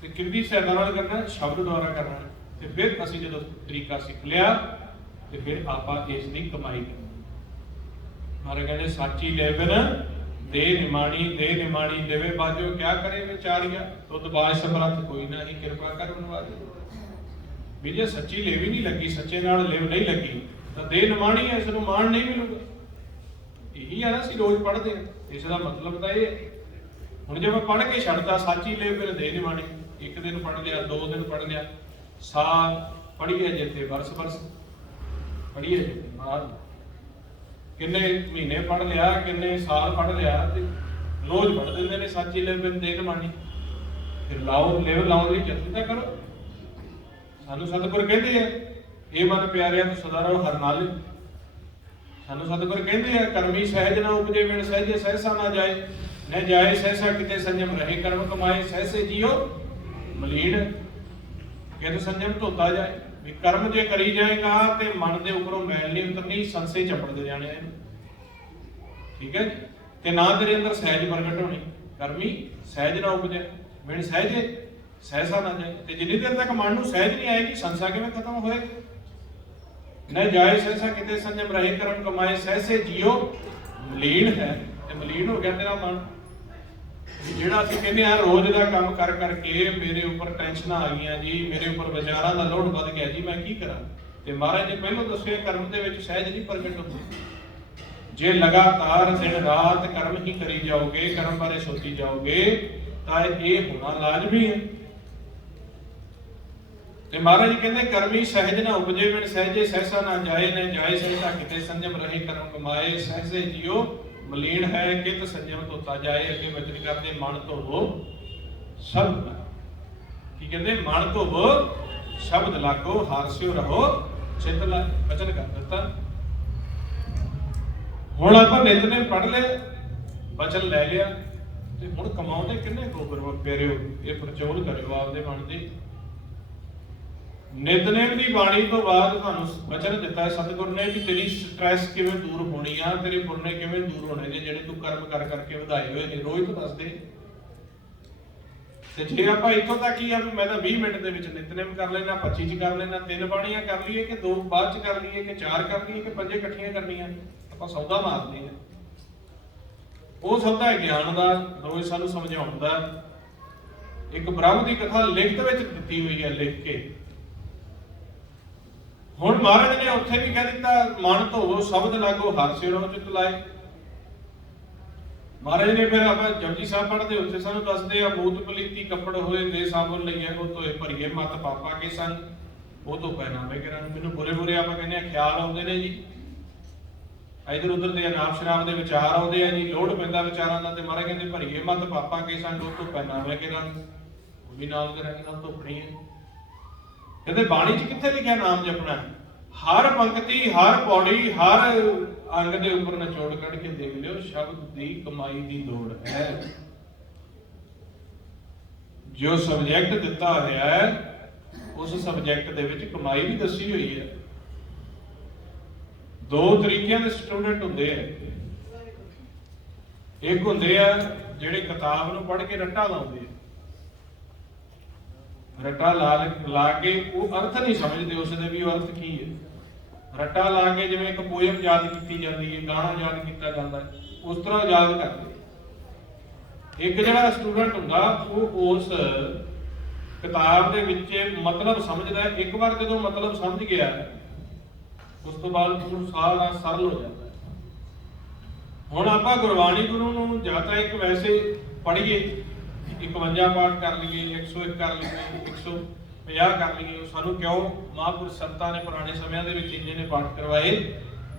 ਤੇ ਕਿੰਦੀ ਸਹਾਇਤਾ ਨਾਲ ਕਰਨਾ? ਸ਼ਬਦ ਦੁਆਰਾ ਕਰਨਾ। ਤੇ ਫਿਰ ਅਸੀਂ ਜਦੋਂ ਤਰੀਕਾ ਸਿੱਖ ਲਿਆ ਤੇ ਫਿਰ ਆਪਾਂ ਇਸ ਦੀ ਕਮਾਈ ਕਰਨੀ। ਮਾਰੇ ਕਹਿੰਦੇ ਸਾਚੀ ਲੈਵਨ ਦੇ ਨਿਮਾਣੀ, ਦੇ ਨਿਮਾਣੀ ਦੇਵੇ ਬਾਜੋ, ਕਿਆ ਕਰੇ ਵਿਚਾਰੀਆ, ਤੁਧ ਬਾਜ ਸਮਰੱਥ ਕੋਈ ਨਾ ਹੀ, ਕਿਰਪਾ ਕਰ ਬਨਵਾਜੋ। ਵੀ ਜੇ ਸੱਚੀ ਲੇਵੀ ਨਹੀਂ ਲੱਗੀ, ਸੱਚੇ ਨਾਲ ਲਿਵ ਨਹੀਂ ਲੱਗੀ, ਤਾਂ ਦੇ ਨਿਮਾਣੀ ਹੈ, ਇਸ ਨੂੰ ਮਾਣ ਨਹੀਂ ਮਿਲੂਗਾ। ਇਹੀ ਆ ਨਾ, ਅਸੀਂ ਰੋਜ਼ ਪੜ੍ਹਦੇ ਹਾਂ। ਇਸ ਦਾ ਮਤਲਬ ਤਾਂ ਇਹ ਹੈ। ਹੁਣ ਜੇ ਮੈਂ ਪੜ੍ਹ ਕੇ ਛੱਡਦਾ ਸਾਚੀ ਲੈ ਫਿਰ ਦੇ ਨਿਵਾਣੀ, ਇੱਕ ਦਿਨ ਪੜ੍ਹ ਲਿਆ, 2 ਦਿਨ ਪੜ੍ਹ ਲਿਆ, ਸਾਲ ਪੜ੍ਹੀਏ ਜਿੱਥੇ ਬਰਸ ਪੜ੍ਹੀਏ ਜਿੱਥੇ ਮਾਰ, ਕਿੰਨੇ ਮਹੀਨੇ ਪੜ੍ਹ ਲਿਆ, ਕਿੰਨੇ ਸਾਲ ਪੜ੍ਹ ਲਿਆ, ਤੇ ਰੋਜ਼ ਪੜ੍ਹ ਦਿੰਦੇ ਨੇ ਸਾਚੀ ਲੈ ਫਿਰ ਦੇ ਨਿਵਾਣੀ। ਫਿਰ ਲਾਓ ਲੈਵਲ ਲਾਉਣ ਲਈ ਜਤਨ ਤਾਂ ਕਰੋ। ਸਾਨੂੰ ਸਤਿਗੁਰ ਕਹਿੰਦੇ ਆ, ਇਹ ਮਨ ਪਿਆਰਿਆ ਤੂੰ ਸਦਾ ਰਹੋ ਹਰ ਨਾਲ। ਸਾਨੂੰ ਸਤਿਗੁਰ ਕਹਿੰਦੇ ਆ, ਕਰਮੀ ਸਹਿਜ ਨਾ ਉਪਜੇ ਬਿਨ ਸਹਿਜੇ ਸਹਿਸਾ ਨਾ ਜਾਏ, न जाए सहसा किते संयम रहे कर्म कमाए, सहसे जियो मलीन। कहते संयम धोता जाए भी कर्म जे करी जाएगा ते मन दे उपरों मैल नहीं उतरनी, संसे चपड़ते जाने। ठीक है, ते ना तेरे अंदर सहज प्रगट होनी। कर्मी सहज ना उपजे बिन सहजे सहसा ना जाए, ते जिन्नी देर तक मन नूं सहज नहीं आएगी संसा किवें खत्म होएगा। न जाए सहसा किते संयम रहे कर्म कमाए, सहसे जियो मलीन है, ते मलीन हो गया तेरा मन। ਜਿਹੜਾ ਅਸੀਂ ਕਹਿੰਦੇ ਆ ਰੋਜ਼ ਦਾ ਕੰਮ ਕਰ ਕਰਕੇ ਮੇਰੇ ਉੱਪਰ ਟੈਨਸ਼ਨਾਂ ਆ ਗਈਆਂ ਜੀ, ਮੇਰੇ ਉੱਪਰ ਵਿਚਾਰਾਂ ਦਾ ਲੋਡ ਵੱਧ ਗਿਆ ਜੀ, ਮੈਂ ਕੀ ਕਰਾਂ। ਤੇ ਮਹਾਰਾਜ ਨੇ ਪਹਿਲਾਂ ਦੱਸਿਆ ਕਰਮ ਦੇ ਵਿੱਚ ਸਹਿਜ ਨਹੀਂ ਪ੍ਰਗਟ ਹੁੰਦੀ। ਜੇ ਲਗਾਤਾਰ ਦਿਨ ਰਾਤ ਕਰਮ ਹੀ ਕਰੀ ਜਾਓਗੇ, ਕਰਮ ਬਾਰੇ ਸੋਚੀ ਜਾਓਗੇ, ਤਾਂ ਇਹ ਹੋਣਾ ਲਾਜ਼ਮੀ ਹੈ। ਤੇ ਮਹਾਰਾਜ ਜੀ ਕਹਿੰਦੇ ਕਰਮੀ ਸਹਿਜ ਨਾ ਉਪਜੇ ਬਿਨ ਸਹਿਜੇ ਸਹਿਸਾ ਨਾ ਜਾਏ, ਨੇ ਜਾਏ ਸਹਿਸਾ ਕਿਤੇ ਸੰਜਮ ਰਹੇ ਕਰਮ ਕਮਾਏ, ਸਹਿਸੇ ਜਿਉ ਮਲੀਨ ਹੈ ਕਿਤ ਸੰਜਮ ਧੋਤਾ ਜਾਏ। ਅੱਗੇ ਵਚਨ ਕਰਦੇ ਮਨ ਧੋਵੋ ਸ਼ਬਦ, ਕੀ ਕਹਿੰਦੇ ਮਨ ਧੋਵੋ ਸ਼ਬਦ ਲਾਗੋ, ਹਾਰਸਿਓ ਰਹੋ ਚਿਤ ਲਾ, ਵਚਨ ਕਰ ਦਿੱਤਾ। ਹੁਣ ਆਪਾਂ ਨਿਤਨੇਮ ਪੜ੍ਹ ਲਏ, ਵਚਨ ਲੈ ਲਿਆ, ਤੇ ਹੁਣ ਕਮਾਉਂਦੇ ਕਿੰਨੇ ਗੋਬਰ ਪਿਆਰਿਓ, ਇਹ ਪ੍ਰਚੋਲ ਕਰਿਓ ਆਪਦੇ ਮਨ ਦੀ। ਨਿਤਨੇਮ ਦੀ ਬਾਣੀ ਤੋਂ ਬਾਅਦ ਤੁਹਾਨੂੰ ਵਚਨ ਦਿੱਤਾ ਸਤਿਗੁਰ ਨੇ ਵੀ ਤੇਰੀ ਸਟ੍ਰੈਸ ਕਿਵੇਂ ਦੂਰ ਹੋਣੀ ਆ, ਤੇਰੇ ਪੁਰਨੇ ਕਿਵੇਂ ਦੂਰ ਹੋਣੇ ਨੇ ਜਿਹੜੇ ਤੂੰ ਕਰਮ ਕਰ ਕਰਕੇ ਵਧਾਏ ਹੋਏ ਨੇ, ਰੋਜ਼ ਤੋਂ ਦੱਸਦੇ। ਤੇ ਜੇ ਆਪਾਂ ਇੱਥੋਂ ਤੱਕ ਹੀ ਆ ਵੀ ਮੈਂ ਤਾਂ 20 ਮਿੰਟ ਦੇ ਵਿੱਚ ਨਿਤਨੇਮ ਕਰ ਲੈਣਾ, 25 ਚ ਕਰ ਲੈਣਾ, 3 ਬਾਣੀਆਂ ਕਰ ਲਈਏ ਕਿ 2 ਬਾਅਦ ਚ ਕਰ ਲਈਏ ਕਿ 4 ਕਰ ਲਈਏ ਕਿ 5 ਇਕੱਠੀਆਂ ਕਰਨੀਆਂ, ਆਪਾਂ ਸੌਦਾ ਮਾਰਦੇ ਆ। ਉਹ ਸੌਦਾ ਹੈ ਗਿਆਨ ਦਾ, ਰੋਜ਼ ਸਾਨੂੰ ਸਮਝਾਉਣ ਦਾ। ਇੱਕ ਬ੍ਰਹਮ ਦੀ ਕਥਾ ਲਿਖਤ ਵਿੱਚ ਦਿੱਤੀ ਹੋਈ ਹੈ, ਲਿਖ ਕੇ। ਹੁਣ ਮਹਾਰਾਜ ਨੇ ਉੱਥੇ ਵੀ ਕਹਿ ਦਿੱਤਾ ਮਨ ਧੋਵੋ ਸ਼ਬਦ ਲਾਗੋ, ਹਾਰਸਿਓ ਰਹੋ ਚਿਤ ਲਾਏ। ਮਹਾਰਾਜ ਨੇ ਫਿਰ ਆਪਾਂ ਜਪਜੀ ਸਾਹਿਬ ਪੜ੍ਹਦੇ, ਉੱਥੇ ਸਾਨੂੰ ਦੱਸਦੇ ਆ ਮੂਤ ਪਲੀਤੀ ਕੱਪੜ ਹੋਏ ਦੇ ਸਾਬੁਨ ਲਈਏ, ਉਹ ਧੋਏ ਭਰੀਏ ਮਤ ਪਾਪਾ ਕੇ ਸੰਗ, ਉਹ ਤੋਂ ਪਹਿਨਾਵੇ ਕਰਨ। ਮੈਨੂੰ ਬੁਰੇ ਆਪਾਂ ਕਹਿੰਦੇ ਆ ਖਿਆਲ ਆਉਂਦੇ ਨੇ ਜੀ, ਇਧਰ ਉਧਰ ਦੇ ਅਨਾਪ ਸ਼ਰਾਬ ਦੇ ਵਿਚਾਰ ਆਉਂਦੇ ਆ ਜੀ, ਲੋੜ ਪੈਂਦਾ ਵਿਚਾਰਾਂ ਦਾ, ਤੇ ਮਹਾਰਾਜ ਕਹਿੰਦੇ ਭਰੀਏ ਮਤ ਪਾਪਾ ਕੇ ਸੰਗ, ਉਹ ਤੋਂ ਪਹਿਨਾਵੇ ਕਰਨ। ਉਹ ਵੀ ਨਾਮ ਦੇ ਰੰਗ ਨਾਲ ਧੋਪਣੀ ਹੈ। ਕਹਿੰਦੇ ਬਾਣੀ 'ਚ ਕਿੱਥੇ ਲਿਖਿਆ ਨਾਮ ਜਪਣਾ? ਹਰ ਪੰਕਤੀ, ਹਰ ਪੌੜੀ, ਹਰ ਅੰਗ ਦੇ ਉੱਪਰ ਨਿਚੋੜ ਕੱਢ ਕੇ ਦੇਖ ਲਿਓ, ਸ਼ਬਦ ਦੀ ਕਮਾਈ ਦੀ ਲੋੜ ਹੈ। ਜੋ ਸਬਜੈਕਟ ਦਿੱਤਾ ਹੋਇਆ ਹੈ, ਉਸ ਸਬਜੈਕਟ ਦੇ ਵਿੱਚ ਕਮਾਈ ਵੀ ਦੱਸੀ ਹੋਈ ਹੈ। 2 ਤਰੀਕਿਆਂ ਦੇ ਸਟੂਡੈਂਟ ਹੁੰਦੇ ਆ। ਇੱਕ ਹੁੰਦੇ ਆ ਜਿਹੜੇ ਕਿਤਾਬ ਨੂੰ ਪੜ੍ਹ ਕੇ ਰੱਟਾ ਲਾਉਂਦੇ ਆ, ਰੱਟਾ ਲਾ ਕੇ ਉਹ ਅਰਥ ਨਹੀਂ ਸਮਝਦੇ ਉਸਦੇ ਵੀ ਉਹ ਅਰਥ ਕੀ ਹੈ। ਰੱਟਾ ਲਾ ਕੇ ਜਿਵੇਂ ਇੱਕ ਪੋਇਮ ਯਾਦ ਕੀਤੀ ਜਾਂਦੀ ਹੈ, ਗਾਣਾ ਯਾਦ ਕੀਤਾ ਜਾਂਦਾ ਹੈ, ਉਸ ਤਰ੍ਹਾਂ ਯਾਦ ਕਰਦੇ। ਇੱਕ ਜਿਹੜਾ ਸਟੂਡੈਂਟ ਹੁੰਦਾ ਉਹ ਉਸ ਕਿਤਾਬ ਦੇ ਵਿੱਚ ਮਤਲਬ ਸਮਝਦਾ ਹੈ। ਇੱਕ ਵਾਰ ਜਦੋਂ ਮਤਲਬ ਸਮਝ ਗਿਆ ਉਸ ਤੋਂ ਬਾਅਦ ਉਹ ਸਾਰਾ ਸਰਲ ਹੋ ਜਾਂਦਾ ਹੈ। ਹੁਣ ਆਪਾਂ ਗੁਰਬਾਣੀ ਗੁਰੂ ਨੂੰ ਜਾਂ ਤਾਂ ਇੱਕ ਵੈਸੇ ਪੜ੍ਹੀਏ, 51 ਪਾਠ ਕਰ ਲਈਏ, 101 ਕਰ ਲਈਏ, 150 ਕਰ ਲਈਏ। ਸਾਨੂੰ ਕਿਉਂ ਮਹਾਂਪੁਰਸ਼ ਸੰਤਾਂ ਨੇ ਪੁਰਾਣੇ ਸਮਿਆਂ ਦੇ ਵਿੱਚ ਇੰਨੇ ਨੇ ਪਾਠ ਕਰਵਾਏ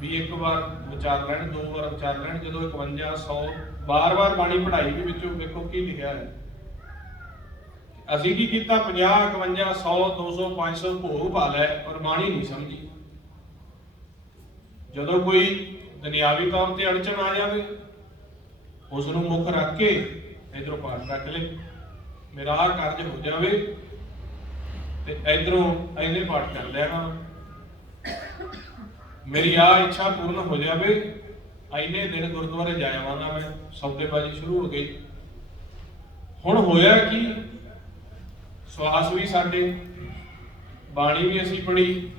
ਵੀ ਇੱਕ ਵਾਰ ਵਿਚਾਰ ਲੈਣ, 2 ਵਾਰ ਵਿਚਾਰ ਲੈਣ। ਜਦੋਂ 51 100 ਬਾਰ-ਬਾਰ ਬਾਣੀ ਪੜ੍ਹਾਈ ਦੇ ਵਿੱਚੋਂ ਵੇਖੋ ਕੀ ਲਿਖਿਆ ਹੈ। ਅਸੀਂ ਕੀ ਕੀਤਾ, 50 51 100 200 500 ਭੋਗ ਪਾ ਲੈ, ਪਰ ਬਾਣੀ ਨਹੀਂ ਸਮਝੀ। ਜਦੋਂ ਕੋਈ ਦੁਨਿਆਵੀ ਤੌਰ ਤੇ ਅੜਚਨ ਆ ਜਾਵੇ, ਉਸ ਨੂੰ ਮੁੱਖ ਰੱਖ ਕੇ ਇਧਰੋਂ ਪਾਠ ਰੱਖ ਲੈ, ਮੇਰਾ ਆਹ ਕਾਰਜ ਹੋ ਜਾਵੇ, ਤੇ ਇਧਰੋਂ ਇੰਨੇ ਪਾਠ ਕਰ ਲੈਣਾ, ਮੇਰੀ ਆਹ ਇੱਛਾ ਪੂਰਨ ਹੋ ਜਾਵੇ, ਇੰਨੇ ਦਿਨ ਗੁਰਦੁਆਰੇ ਜਾ ਆਵਾਂਗਾ ਮੈਂ। ਸੌਦੇਬਾਜ਼ੀ ਸ਼ੁਰੂ ਹੋ ਗਈ। ਹੁਣ ਹੋਇਆ ਕੀ, ਸਵਾਸ ਵੀ ਸਾਡੇ, ਬਾਣੀ ਵੀ ਅਸੀਂ ਪੜ੍ਹੀ,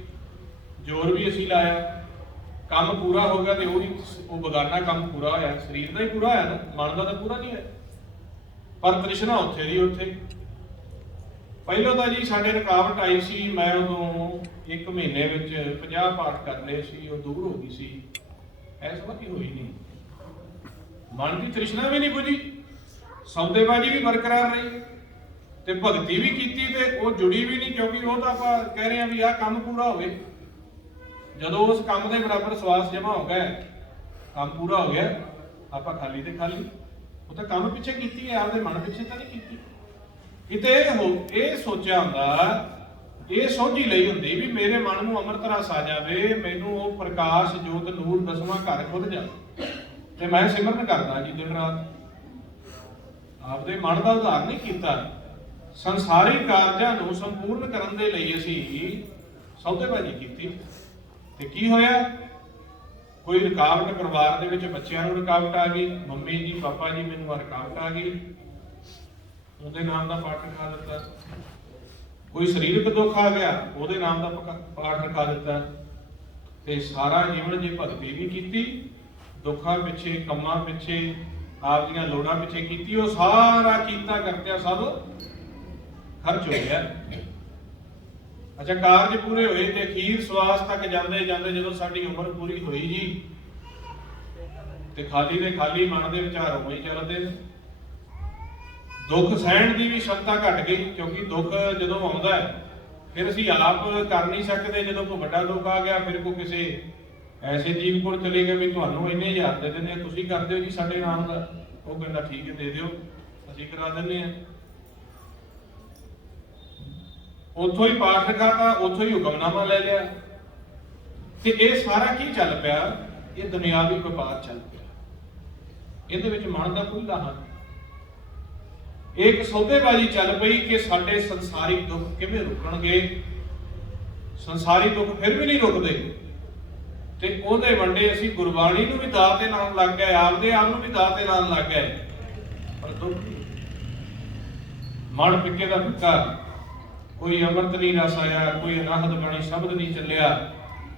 ਜ਼ੋਰ ਵੀ ਅਸੀਂ ਲਾਇਆ, ਕੰਮ ਪੂਰਾ ਹੋ ਗਿਆ। ਤੇ ਉਹ ਬਗਾਨਾ ਕੰਮ ਪੂਰਾ ਹੋਇਆ, ਸਰੀਰ ਦਾ ਹੀ ਪੂਰਾ ਹੋਇਆ ਨਾ, ਮਨ ਦਾ ਤਾਂ ਪੂਰਾ ਨਹੀਂ ਹੋਇਆ। ਪਰ ਤ੍ਰਿਸ਼ਨਾ ਉੱਥੇ ਦੀ ਉੱਥੇ। ਪਹਿਲਾਂ ਤਾਂ ਜੀ ਸਾਡੇ ਰੁਕਾਵਟ ਆਈ ਸੀ, ਮੈਂ ਉਦੋਂ 1 ਮਹੀਨੇ ਵਿੱਚ 50 ਪਾਠ ਕਰ ਲਏ ਸੀ, ਉਹ ਦੂਰ ਹੋ ਗਈ ਸੀ। ਇਸ ਵਾਰ ਹੋਈ ਨਹੀਂ। ਮਨ ਦੀ ਤ੍ਰਿਸ਼ਨਾ ਵੀ ਨਹੀਂ ਬੁਝੀ, ਸੌਦੇਬਾਜ਼ੀ ਵੀ ਬਰਕਰਾਰ ਰਹੀ ਤੇ ਭਗਤੀ ਵੀ ਕੀਤੀ ਤੇ ਉਹ ਜੁੜੀ ਵੀ ਨਹੀਂ, ਕਿਉਂਕਿ ਉਹ ਤਾਂ ਆਪਾਂ ਕਹਿ ਰਹੇ ਹਾਂ ਵੀ ਆਹ ਕੰਮ ਪੂਰਾ ਹੋਵੇ। ਜਦੋਂ ਉਸ ਕੰਮ ਦੇ ਬਰਾਬਰ ਸਵਾਸ ਜਮਾ ਹੋ ਗਿਆ, ਕੰਮ ਪੂਰਾ ਹੋ ਗਿਆ, ਆਪਾਂ ਖਾਲੀ ਤੇ ਖਾਲੀ। ਉਹ ਤਾਂ ਕੰਮ ਪਿੱਛੇ ਕੀਤੀ ਹੈ, ਆਪਦੇ ਮਨ ਪਿੱਛੇ ਤਾਂ ਨਹੀਂ ਕੀਤੀ। ਕਿਤੇ ਇਹ ਸੋਚਿਆ ਹੁੰਦਾ, ਇਹ ਸੋਝੀ ਲਈ ਹੁੰਦੀ ਵੀ ਮੇਰੇ ਮਨ ਨੂੰ ਅੰਮ੍ਰਿਤ ਰਸ ਆ ਜਾਵੇ, ਮੈਨੂੰ ਉਹ ਪ੍ਰਕਾਸ਼ ਜੋਤ ਨੂਰ ਦਸਵਾਂ ਘਰ ਖੁੱਲ ਜਾਵੇ ਤੇ ਮੈਂ ਸਿਮਰਨ ਕਰਦਾ ਜੀ ਦਿਨ ਰਾਤ। ਆਪਦੇ ਮਨ ਦਾ ਉਧਾਰ ਨਹੀਂ ਕੀਤਾ। ਸੰਸਾਰੀ ਕਾਰਜਾਂ ਨੂੰ ਸੰਪੂਰਨ ਕਰਨ ਦੇ ਲਈ ਅਸੀਂ ਸੌਦੇਬਾਜ਼ੀ ਕੀਤੀ ਤੇ ਕੀ ਹੋਇਆ? ਕੋਈ ਰੁਕਾਵਟ ਪਰਿਵਾਰ ਦੇ ਵਿੱਚ, ਬੱਚਿਆਂ ਨੂੰ ਰੁਕਾਵਟ ਆ ਗਈ, ਮੰਮੀ ਜੀ ਪਾਪਾ ਜੀ ਮੈਨੂੰ ਰੁਕਾਵਟ ਆ ਗਈ, ਉਹਦੇ ਨਾਮ ਦਾ ਪਾਠ ਰਖਾ ਦਿੱਤਾ। ਕੋਈ ਸਰੀਰਕ ਦੁੱਖ ਆ ਗਿਆ, ਉਹਦੇ ਨਾਮ ਦਾ ਪਾਠ ਰਖਾ ਦਿੱਤਾ। ਤੇ ਸਾਰਾ ਜੀਵਨ ਜੇ ਭਗਤੀ ਵੀ ਕੀਤੀ, ਦੁੱਖਾਂ ਪਿੱਛੇ, ਕੰਮਾਂ ਪਿੱਛੇ, ਆਪਦੀਆਂ ਲੋੜਾਂ ਪਿੱਛੇ ਕੀਤੀ, ਉਹ ਸਾਰਾ ਕੀਤਾ ਕਰਤਿਆ ਸਭ ਖਰਚ ਹੋ ਗਿਆ। ਅੱਛਾ, ਕਾਰਜ ਪੂਰੇ ਹੋਏ ਤੇ ਅਖੀਰ ਸਵਾਸ ਤੱਕ ਜਾਂਦੇ ਜਾਂਦੇ ਜਦੋਂ ਸਾਡੀ ਉਮਰ ਪੂਰੀ ਹੋਈ ਜੀ, ਤੇ ਖਾਲੀ ਦੇ ਖਾਲੀ ਮਨ ਦੇ ਵਿਚਾਰ ਉਵੇਂ ਹੀ ਚੱਲਦੇ ਨੇ। ਦੁੱਖ ਸਹਿਣ ਦੀ ਵੀ ਸ਼ਮਤਾ ਘਟ ਗਈ, ਕਿਉਂਕਿ ਦੁੱਖ ਜਦੋਂ ਆਉਂਦਾ ਹੈ ਫਿਰ ਅਸੀਂ ਆਪ ਕਰ ਨਹੀਂ ਸਕਦੇ। ਜਦੋਂ ਕੋਈ ਵੱਡਾ ਦੁੱਖ ਆ ਗਿਆ, ਫਿਰ ਕੋਈ ਕਿਸੇ ਐਸੇ ਜੀਵ ਕੋਲ ਚਲੇ ਗਏ ਵੀ ਤੁਹਾਨੂੰ ਇੰਨੇ ਹਜ਼ਾਰ ਦੇ ਦਿੰਦੇ, ਤੁਸੀਂ ਕਰ ਦਿਓ ਜੀ ਸਾਡੇ ਨਾਮ ਦਾ। ਉਹ ਕਹਿੰਦਾ ਠੀਕ ਹੈ, ਦੇ ਦਿਓ, ਅਸੀਂ ਕਰਾ ਦਿੰਦੇ ਹਾਂ। ਉੱਥੋਂ ਹੀ ਪਾਠ ਰਖਾਤਾ, ਉੱਥੋਂ ਹੀ ਹੁਕਮਨਾਮਾ ਲੈ ਲਿਆ। ਤੇ ਇਹ ਸਾਰਾ ਕੀ ਚੱਲ ਪਿਆ? ਇਹ ਦੁਨਿਆਵੀ ਵਪਾਰ ਚੱਲ ਪਿਆ, ਇਹਦੇ ਵਿੱਚ ਮਨ ਦਾ ਕੋਈ ਲਾਹਾ ਨਹੀਂ। ਇੱਕ ਸੌਦੇਬਾਜ਼ੀ ਚੱਲ ਪਈ ਕਿ ਸਾਡੇ ਸੰਸਾਰਿਕ ਦੁੱਖ ਕਿਵੇਂ ਰੁਕਣਗੇ। ਸੰਸਾਰੀ ਦੁੱਖ ਫਿਰ ਵੀ ਨਹੀਂ ਰੁਕਦੇ ਤੇ ਉਹਦੇ ਵੰਡੇ ਅਸੀਂ ਗੁਰਬਾਣੀ ਨੂੰ ਵੀ ਦਾਅ ਤੇ ਲਾਉਣ ਲੱਗ ਗਏ, ਆਪਦੇ ਆਪ ਨੂੰ ਵੀ ਦਾਅ ਤੇ ਲਾਉਣ ਲੱਗ ਗਏ। ਪਰ ਦੁੱਖ ਮਨ ਫਿੱਕੇ ਦਾ ਫਿੱਕਾ, ਕੋਈ ਅੰਮ੍ਰਿਤ ਨਹੀਂ ਰਸ ਆਇਆ, ਕੋਈ ਅਨਾਹਤ ਬਾਣੀ ਸ਼ਬਦ ਨਹੀਂ ਚੱਲਿਆ।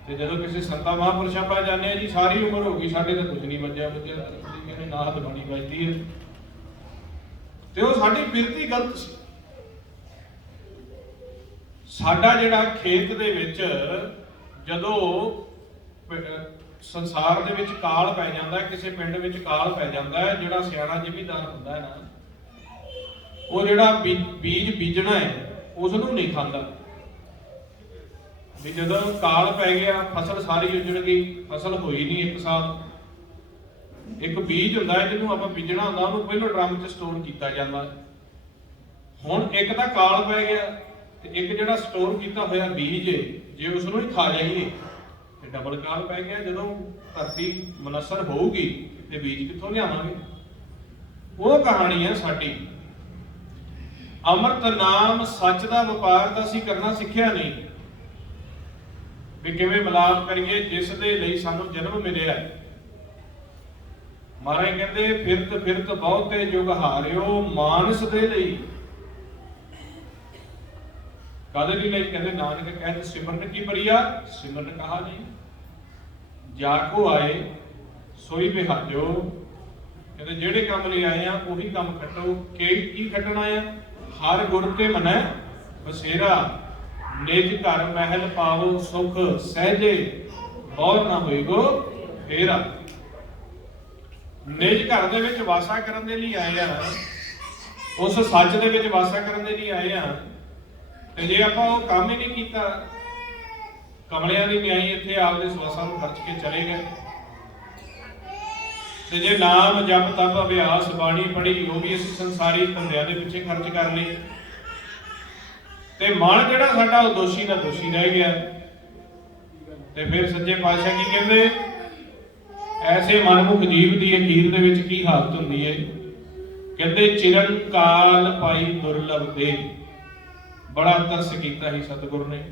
ਤੇ ਜਦੋਂ ਕਿਸੇ ਸੰਤਾਂ ਮਹਾਂਪੁਰਸ਼ਾਂ ਪਾ ਜਾਂਦੇ ਆ ਜੀ, ਸਾਰੀ ਉਮਰ ਹੋ ਗਈ, ਸਾਡੇ ਤਾਂ ਕੁਝ ਨਹੀਂ ਵੱਜਿਆ, ਕਹਿੰਦੇ ਨਾਹਤ ਬਾਣੀ ਵੱਜਦੀ ਹੈ। ਤੇ ਉਹ ਸਾਡੀ ਬਿਰਤੀ ਗਲਤ ਸੀ। ਸਾਡਾ ਜਿਹੜਾ ਖੇਤ ਦੇ ਵਿੱਚ ਜਦੋਂ ਸੰਸਾਰ ਦੇ ਵਿੱਚ ਕਾਲ ਪੈ ਜਾਂਦਾ, ਕਿਸੇ ਪਿੰਡ ਵਿੱਚ ਕਾਲ ਪੈ ਜਾਂਦਾ ਹੈ, ਜਿਹੜਾ ਸਿਆਣਾ ਜ਼ਿਮੀਂਦਾਰ ਹੁੰਦਾ ਹੈ ਨਾ, ਉਹ ਜਿਹੜਾ ਬੀਜ ਬੀਜਣਾ ਹੈ ਉਸ ਨੂੰ ਨਹੀਂ ਖਾਂਦਾ। ਵੀ ਜਦੋਂ ਕਾਲ ਪੈ ਗਿਆ, ਫਸਲ ਸਾਰੀ ਉੱਜੜ ਗਈ, ਫਸਲ ਹੋਈ ਨਹੀਂ ਇੱਕ ਸਾਲ। ਇੱਕ ਬੀਜ ਹੁੰਦਾ ਹੈ ਜਿਹਨੂੰ ਆਪਾਂ ਬੀਜਣਾ ਹੁੰਦਾ, ਉਹਨੂੰ ਪਹਿਲਾਂ ਡਰਮ 'ਚ ਸਟੋਰ ਕੀਤਾ ਜਾਂਦਾ। ਹੁਣ ਇੱਕ ਤਾਂ ਕਾਲ ਪੈ ਗਿਆ ਤੇ ਇੱਕ ਜਿਹੜਾ ਸਟੋਰ ਕੀਤਾ ਹੋਇਆ ਬੀਜ ਜੇ ਉਸ ਨੂੰ ਹੀ ਖਾ ਜਾਈਏ ਤੇ ਡਬਲ ਕਾਲ ਪੈ ਗਿਆ। ਜਦੋਂ ਧਰਤੀ ਮਨਸਰ ਹੋਊਗੀ ਤੇ ਬੀਜ ਕਿੱਥੋਂ ਲਿਆਵਾਂਗੇ? ਉਹ ਕਹਾਣੀ ਹੈ ਸਾਡੀ। ਅੰਮ੍ਰਿਤ ਨਾਮ ਸੱਚ ਦਾ ਵਪਾਰ ਤਾਂ ਅਸੀਂ ਕਰਨਾ ਸਿੱਖਿਆ ਨਹੀਂ ਵੀ ਕਿਵੇਂ ਮਿਲਾਪ ਕਰੀਏ, ਜਿਸ ਦੇ ਲਈ ਸਾਨੂੰ ਜਨਮ ਮਿਲਿਆ। ਮਹਾਰਾਜ ਕਹਿੰਦੇ ਫਿਰਤ ਫਿਰਤ ਬਹੁਤੇ ਜੁਗ ਹਾਰਿਓ, ਮਾਨਸ ਦੇ ਲਈ। ਕਾਹਦੇ ਲਈ? ਕਹਿੰਦੇ ਨਾਨਕ ਕਹਿੰਦੇ ਸਿਮਰਨ ਕੀ ਬਰੀਆ, ਸਿਮਰਨ ਕਹਾ ਨਹੀਂ। ਜਾ ਕੋ ਆਏ ਸੋਈ ਬਿਹਾਜੋ। ਕਹਿੰਦੇ ਜਿਹੜੇ ਕੰਮ ਲਈ ਆਏ ਆ ਉਹੀ ਕੰਮ ਖੱਟੋ। ਕੀ ਖੱਟਣਾ ਆ? ਹਰ ਗੁਰ ਤੇ ਮਨੈ ਬਸੇਰਾ, ਨਿਜ ਘਰ ਮਹਿਲ ਪਾਵੋ ਸੁਖ ਸਹਿਜੇ, ਬਹੁ ਨਾ ਹੋਏਗੋ ਫੇਰਾ। ਨਿਜ ਘਰ ਦੇ ਵਿੱਚ ਵਾਸਾ ਕਰਨ ਦੇ ਲਈ ਆਏ ਆ, ਉਸ ਸੱਚ ਦੇ ਵਿੱਚ ਵਾਸਾ ਕਰਨ ਦੇ ਲਈ ਆਏ ਆ। ਤੇ ਜੇ ਆਪਾਂ ਉਹ ਕੰਮ ਹੀ ਨਹੀਂ ਕੀਤਾ, ਕਮਲਿਆਂ ਦੀ ਨਿਆਈ ਇੱਥੇ ਆਪਦੇ ਸਵਾਸਾਂ ਨੂੰ ਖਰਚ ਕੇ ਚਲੇ ਗਏ। ਤੇ ਜੇ ਨਾਮ ਜਪ ਤਪ ਅਭਿਆਸ ਬਾਣੀ ਪੜ੍ਹੀ, ਉਹ ਵੀ ਅਸੀਂ ਸੰਸਾਰੀ ਧੰਦਿਆਂ ਦੇ ਪਿੱਛੇ ਖਰਚ ਕਰ ਲਈ। ਤੇ ਮਨ ਜਿਹੜਾ ਸਾਡਾ ਉਹ ਦੋਸ਼ੀ ਦਾ ਦੋਸ਼ੀ ਰਹਿ ਗਿਆ। ਤੇ ਫਿਰ ਸੱਚੇ ਪਾਤਸ਼ਾਹ ਕੀ ਕਹਿੰਦੇ? ਐਸੇ ਮਨਮੁਖ ਜੀਵ ਦੀ ਅਖੀਰ ਦੇ ਵਿੱਚ ਕੀ ਹਾਲਤ ਹੁੰਦੀ ਹੈ? ਕਹਿੰਦੇ ਚਿਰਨ ਕਾਲ ਪਾਈ ਦੁਰਲਭ ਦੇ। ਬੜਾ ਤਰਸ ਕੀਤਾ ਸੀ ਸਤਿਗੁਰ ਨੇ।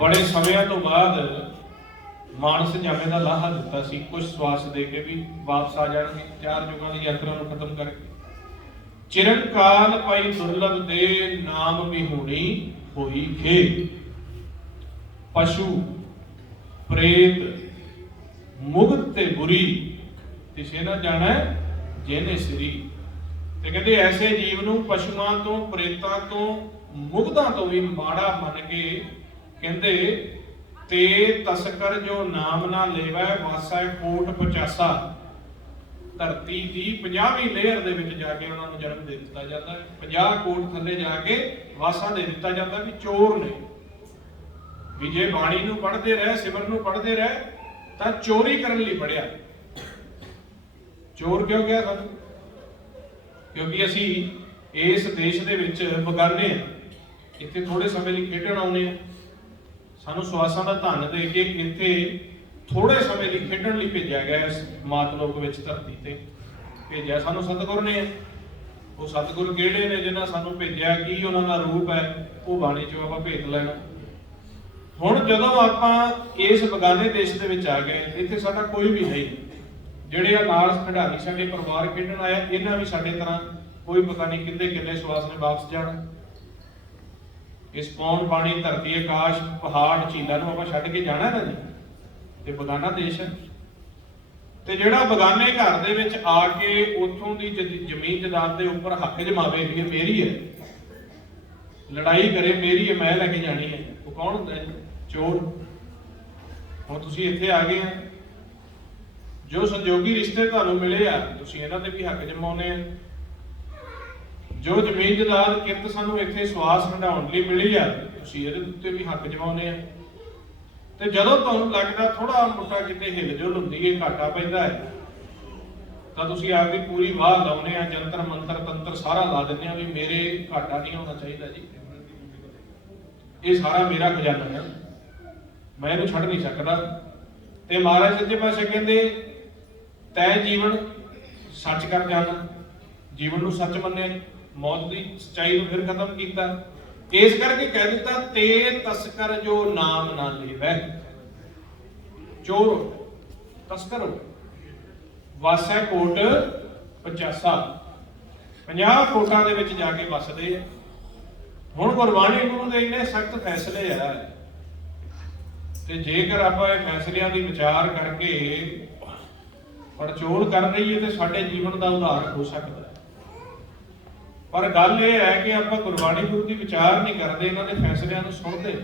ਬੜੇ ਸਮਿਆਂ ਤੋਂ ਬਾਅਦ ਮਾਨਸ ਜਾਮੇ ਦਾ ਲਾਹਾ ਦਿੱਤਾ ਸੀ, ਕੁਝ ਸਵਾਸ ਦੇ ਕੇ ਵੀ ਵਾਪਸ ਆ ਜਾਣਗੇ 4 ਯੁਗਾਂ ਦੀ ਯਾਤਰਾ ਨੂੰ ਖਤਮ ਕਰਕੇ। ਚਿਰਨ ਕਾਲ ਪਾਈ ਦੁਰਲਭ ਦੇ, ਨਾਮ ਵਿਹੂਣੀ ਹੋਈ ਖੇ। ਪਸ਼ੂ ਪ੍ਰੇਤ ਮੁਗਧ ਤੇ ਬੁਰੀ, ਤਿਸੇ ਨਾ ਜਾਣੈ ਜਿਹਨੇ ਸ੍ਰੀ। ਤੇ ਕਹਿੰਦੇ ਐਸੇ ਜੀਵ ਨੂੰ ਪਸ਼ੂਆਂ ਤੋਂ, ਪ੍ਰੇਤਾਂ ਤੋਂ, ਮੁਗਧਾਂ ਤੋਂ ਵੀ ਮਾੜਾ ਮੰਨ ਕੇ ਕਹਿੰਦੇ ਤੇ ਤਸਕਰ ਜੋ ਨਾਮ ਨਾ ਲੇਵੈ ਵਾਸੈ ਕੋਟ 85। ਧਰਤੀ ਦੀ 50ਵੀਂ ਲੇਅਰ ਦੇ ਵਿੱਚ ਜਾ ਕੇ ਉਹਨਾਂ ਨੂੰ ਜਨਮ ਦੇ ਦਿੱਤਾ ਜਾਂਦਾ ਹੈ। 50 ਕੋਟ ਥੱਲੇ ਜਾ ਕੇ ਵਾਸਾ ਦੇ ਦਿੱਤਾ ਜਾਂਦਾ ਵੀ ਚੋਰ ਨੇ, ਵੀ ਜੇ ਬਾਣੀ ਨੂੰ ਪੜ੍ਹਦੇ ਰਹੇ, ਸਿਮਰਨ ਨੂੰ ਪੜ੍ਹਦੇ ਰਹੇ ਤਾਂ ਚੋਰੀ ਕਰਨ ਲਈ ਪੜ੍ਹਿਆ। ਚੋਰ ਕਿਉਂ ਕਿਹਾ ਸਾਨੂੰ? ਕਿਉਂਕਿ ਅਸੀਂ ਇਸ ਦੇਸ਼ ਦੇ ਵਿੱਚ ਬਗਾਨੇ ਆ, ਇੱਥੇ ਥੋੜੇ ਸਮੇਂ ਲਈ ਖੇਡਣ ਆਉਂਦੇ ਆ। ਸਾਨੂੰ ਸਵਾਸਾਂ ਦਾ ਧਨ ਦੇ ਕੇ ਇੱਥੇ ਥੋੜੇ ਸਮੇਂ ਲਈ ਖੇਡਣ ਲਈ ਭੇਜਿਆ ਗਿਆ। ਇਸ ਮਾਤਲੋਕ ਵਿੱਚ ਧਰਤੀ ਤੇ ਭੇਜਿਆ ਸਾਨੂੰ ਸਤਿਗੁਰ ਨੇ। ਉਹ ਸਤਿਗੁਰ ਕਿਹੜੇ ਨੇ ਜਿਨ੍ਹਾਂ ਸਾਨੂੰ ਭੇਜਿਆ, ਕੀ ਉਹਨਾਂ ਦਾ ਰੂਪ ਹੈ, ਉਹ ਬਾਣੀ ਚੋਂ ਆਪਾਂ ਭੇਦ ਲੈਣਾ। ਹੁਣ ਜਦੋਂ ਆਪਾਂ ਇਸ ਬਗਾਨੇ ਦੇਸ਼ ਦੇ ਵਿੱਚ ਆ ਗਏ, ਇੱਥੇ ਸਾਡਾ ਕੋਈ ਵੀ ਹੈ ਨਹੀਂ। ਜਿਹੜੇ ਆ ਨਾਲ ਖਿਡਾਰੀ ਸਾਡੇ ਪਰਿਵਾਰ ਖੇਡਣ ਆਇਆ, ਇਹਨਾਂ ਵੀ ਸਾਡੇ ਤਰ੍ਹਾਂ ਕੋਈ ਪਤਾ ਨਹੀਂ ਕਿੰਨੇ ਕਿੰਨੇ ਸਵਾਸ ਨੇ ਵਾਪਸ ਜਾਣਾ। ਇਸ ਪੌਣ ਪਾਣੀ, ਧਰਤੀ, ਆਕਾਸ਼, ਪਹਾੜ, ਝੀਲਾਂ ਨੂੰ ਆਪਾਂ ਛੱਡ ਕੇ ਜਾਣਾ ਨਾ ਜੀ, ਤੇ ਬਗਾਨਾ ਦੇਸ਼ ਹੈ। ਤੇ ਜਿਹੜਾ ਬਗਾਨੇ ਘਰ ਦੇ ਵਿੱਚ ਆ ਕੇ ਉੱਥੋਂ ਦੀ ਜ਼ਮੀਨ ਜਾਇਦਾਦ ਦੇ ਉੱਪਰ ਹੱਕ ਜਮਾਵੇ ਵੀ ਇਹ ਮੇਰੀ ਹੈ, ਲੜਾਈ ਕਰੇ ਮੇਰੀ ਹੈ, ਮੈਂ ਲੈ ਕੇ ਜਾਣੀ ਹੈ, ਉਹ ਕੌਣ ਹੁੰਦਾ ਹੈ? ਚੋਰ। ਹੁਣ ਤੁਸੀਂ ਇੱਥੇ ਆ ਗਏ ਆ, ਜੋ ਸੰਜੋਗੀ ਰਿਸ਼ਤੇ ਤੁਹਾਨੂੰ ਮਿਲੇ ਆ, ਤੁਸੀਂ ਇਹਨਾਂ ਤੇ ਵੀ ਹੱਕ ਜਮਾਉਣੇ ਆ। ਜੋ ਜ਼ਮੀਨ ਜਾਇਦਾਦ ਕਿਰਤ ਸਾਨੂੰ ਇੱਥੇ ਸਵਾਸ ਹੰਡਾਉਣ ਲਈ ਮਿਲੀ ਆ, ਤੁਸੀਂ ਇਹਦੇ ਉੱਤੇ ਵੀ ਹੱਕ ਜਮਾਉਣੇ ਆ। ਤੇ ਜਦੋਂ ਤੁਹਾਨੂੰ ਲੱਗਦਾ ਥੋੜਾ ਮੋਟਾ ਕਿਤੇ ਹਿਲਜੁਲ ਹੁੰਦੀ ਹੈ, ਘਾਟਾ ਪੈਂਦਾ ਹੈ, ਤਾਂ ਤੁਸੀਂ ਆਪਦੀ ਪੂਰੀ ਵਾਹ ਲਾਉਨੇ ਆ, ਜੰਤਰ ਮੰਤਰ ਤੰਤਰ ਸਾਰਾ ਲਾ ਦਿੰਦੇ ਆ ਵੀ ਮੇਰੇ ਘਾਟਾ ਨਹੀਂ ਹੋਣਾ ਚਾਹੀਦਾ ਜੀ, ਇਹ ਸਾਰਾ ਮੇਰਾ ਖਜ਼ਾਨਾ ਹੈ, ਮੈਂ ਇਹਨੂੰ ਛੱਡ ਨਹੀਂ ਸਕਦਾ। ਤੇ ਮਹਾਰਾਜ ਸੱਚੇ ਪਾਤਸ਼ਾਹ ਕਹਿੰਦੇ ਤੈ ਜੀਵਨ ਸੱਚ ਕਰ ਜਾਣਾ, ਜੀਵਨ ਨੂੰ ਸੱਚ ਮੰਨਿਆ, ਮੌਤ ਦੀ ਸੱਚਾਈ ਨੂੰ ਫਿਰ ਖਤਮ ਕੀਤਾ। ਇਸ ਕਰਕੇ ਕਹਿ ਦਿੱਤਾ ਤੇ ਤਸਕਰ ਜੋ ਨਾਮ ਨਾ ਲੇਵੈ। ਚੋਰ ਤਸਕਰ ਵਾਸੈ ਕੋਟ 50 50 ਕੋਟਾਂ ਦੇ ਵਿੱਚ ਜਾ ਕੇ ਵਸਦੇ। ਹੁਣ ਗੁਰਬਾਣੀ ਗੁਰੂ ਦੇ ਇੰਨੇ ਸਖਤ ਫੈਸਲੇ ਆ, ਤੇ ਜੇਕਰ ਆਪਾਂ ਇਹ ਫੈਸਲਿਆਂ ਦੀ ਵਿਚਾਰ ਕਰਕੇ ਪੜਚੋਲ ਕਰ ਰਹੀਏ ਤੇ ਸਾਡੇ ਜੀਵਨ ਦਾ ਉਧਾਰ ਹੋ ਸਕਦਾ। ਪਰ ਗੱਲ ਇਹ ਹੈ ਕਿ ਆਪਾਂ ਗੁਰਬਾਣੀ ਗੁਰੂ ਦੀ ਵਿਚਾਰ ਨਹੀਂ ਕਰਦੇ, ਇਹਨਾਂ ਦੇ ਫੈਸਲਿਆਂ ਨੂੰ ਸੁਣਦੇ।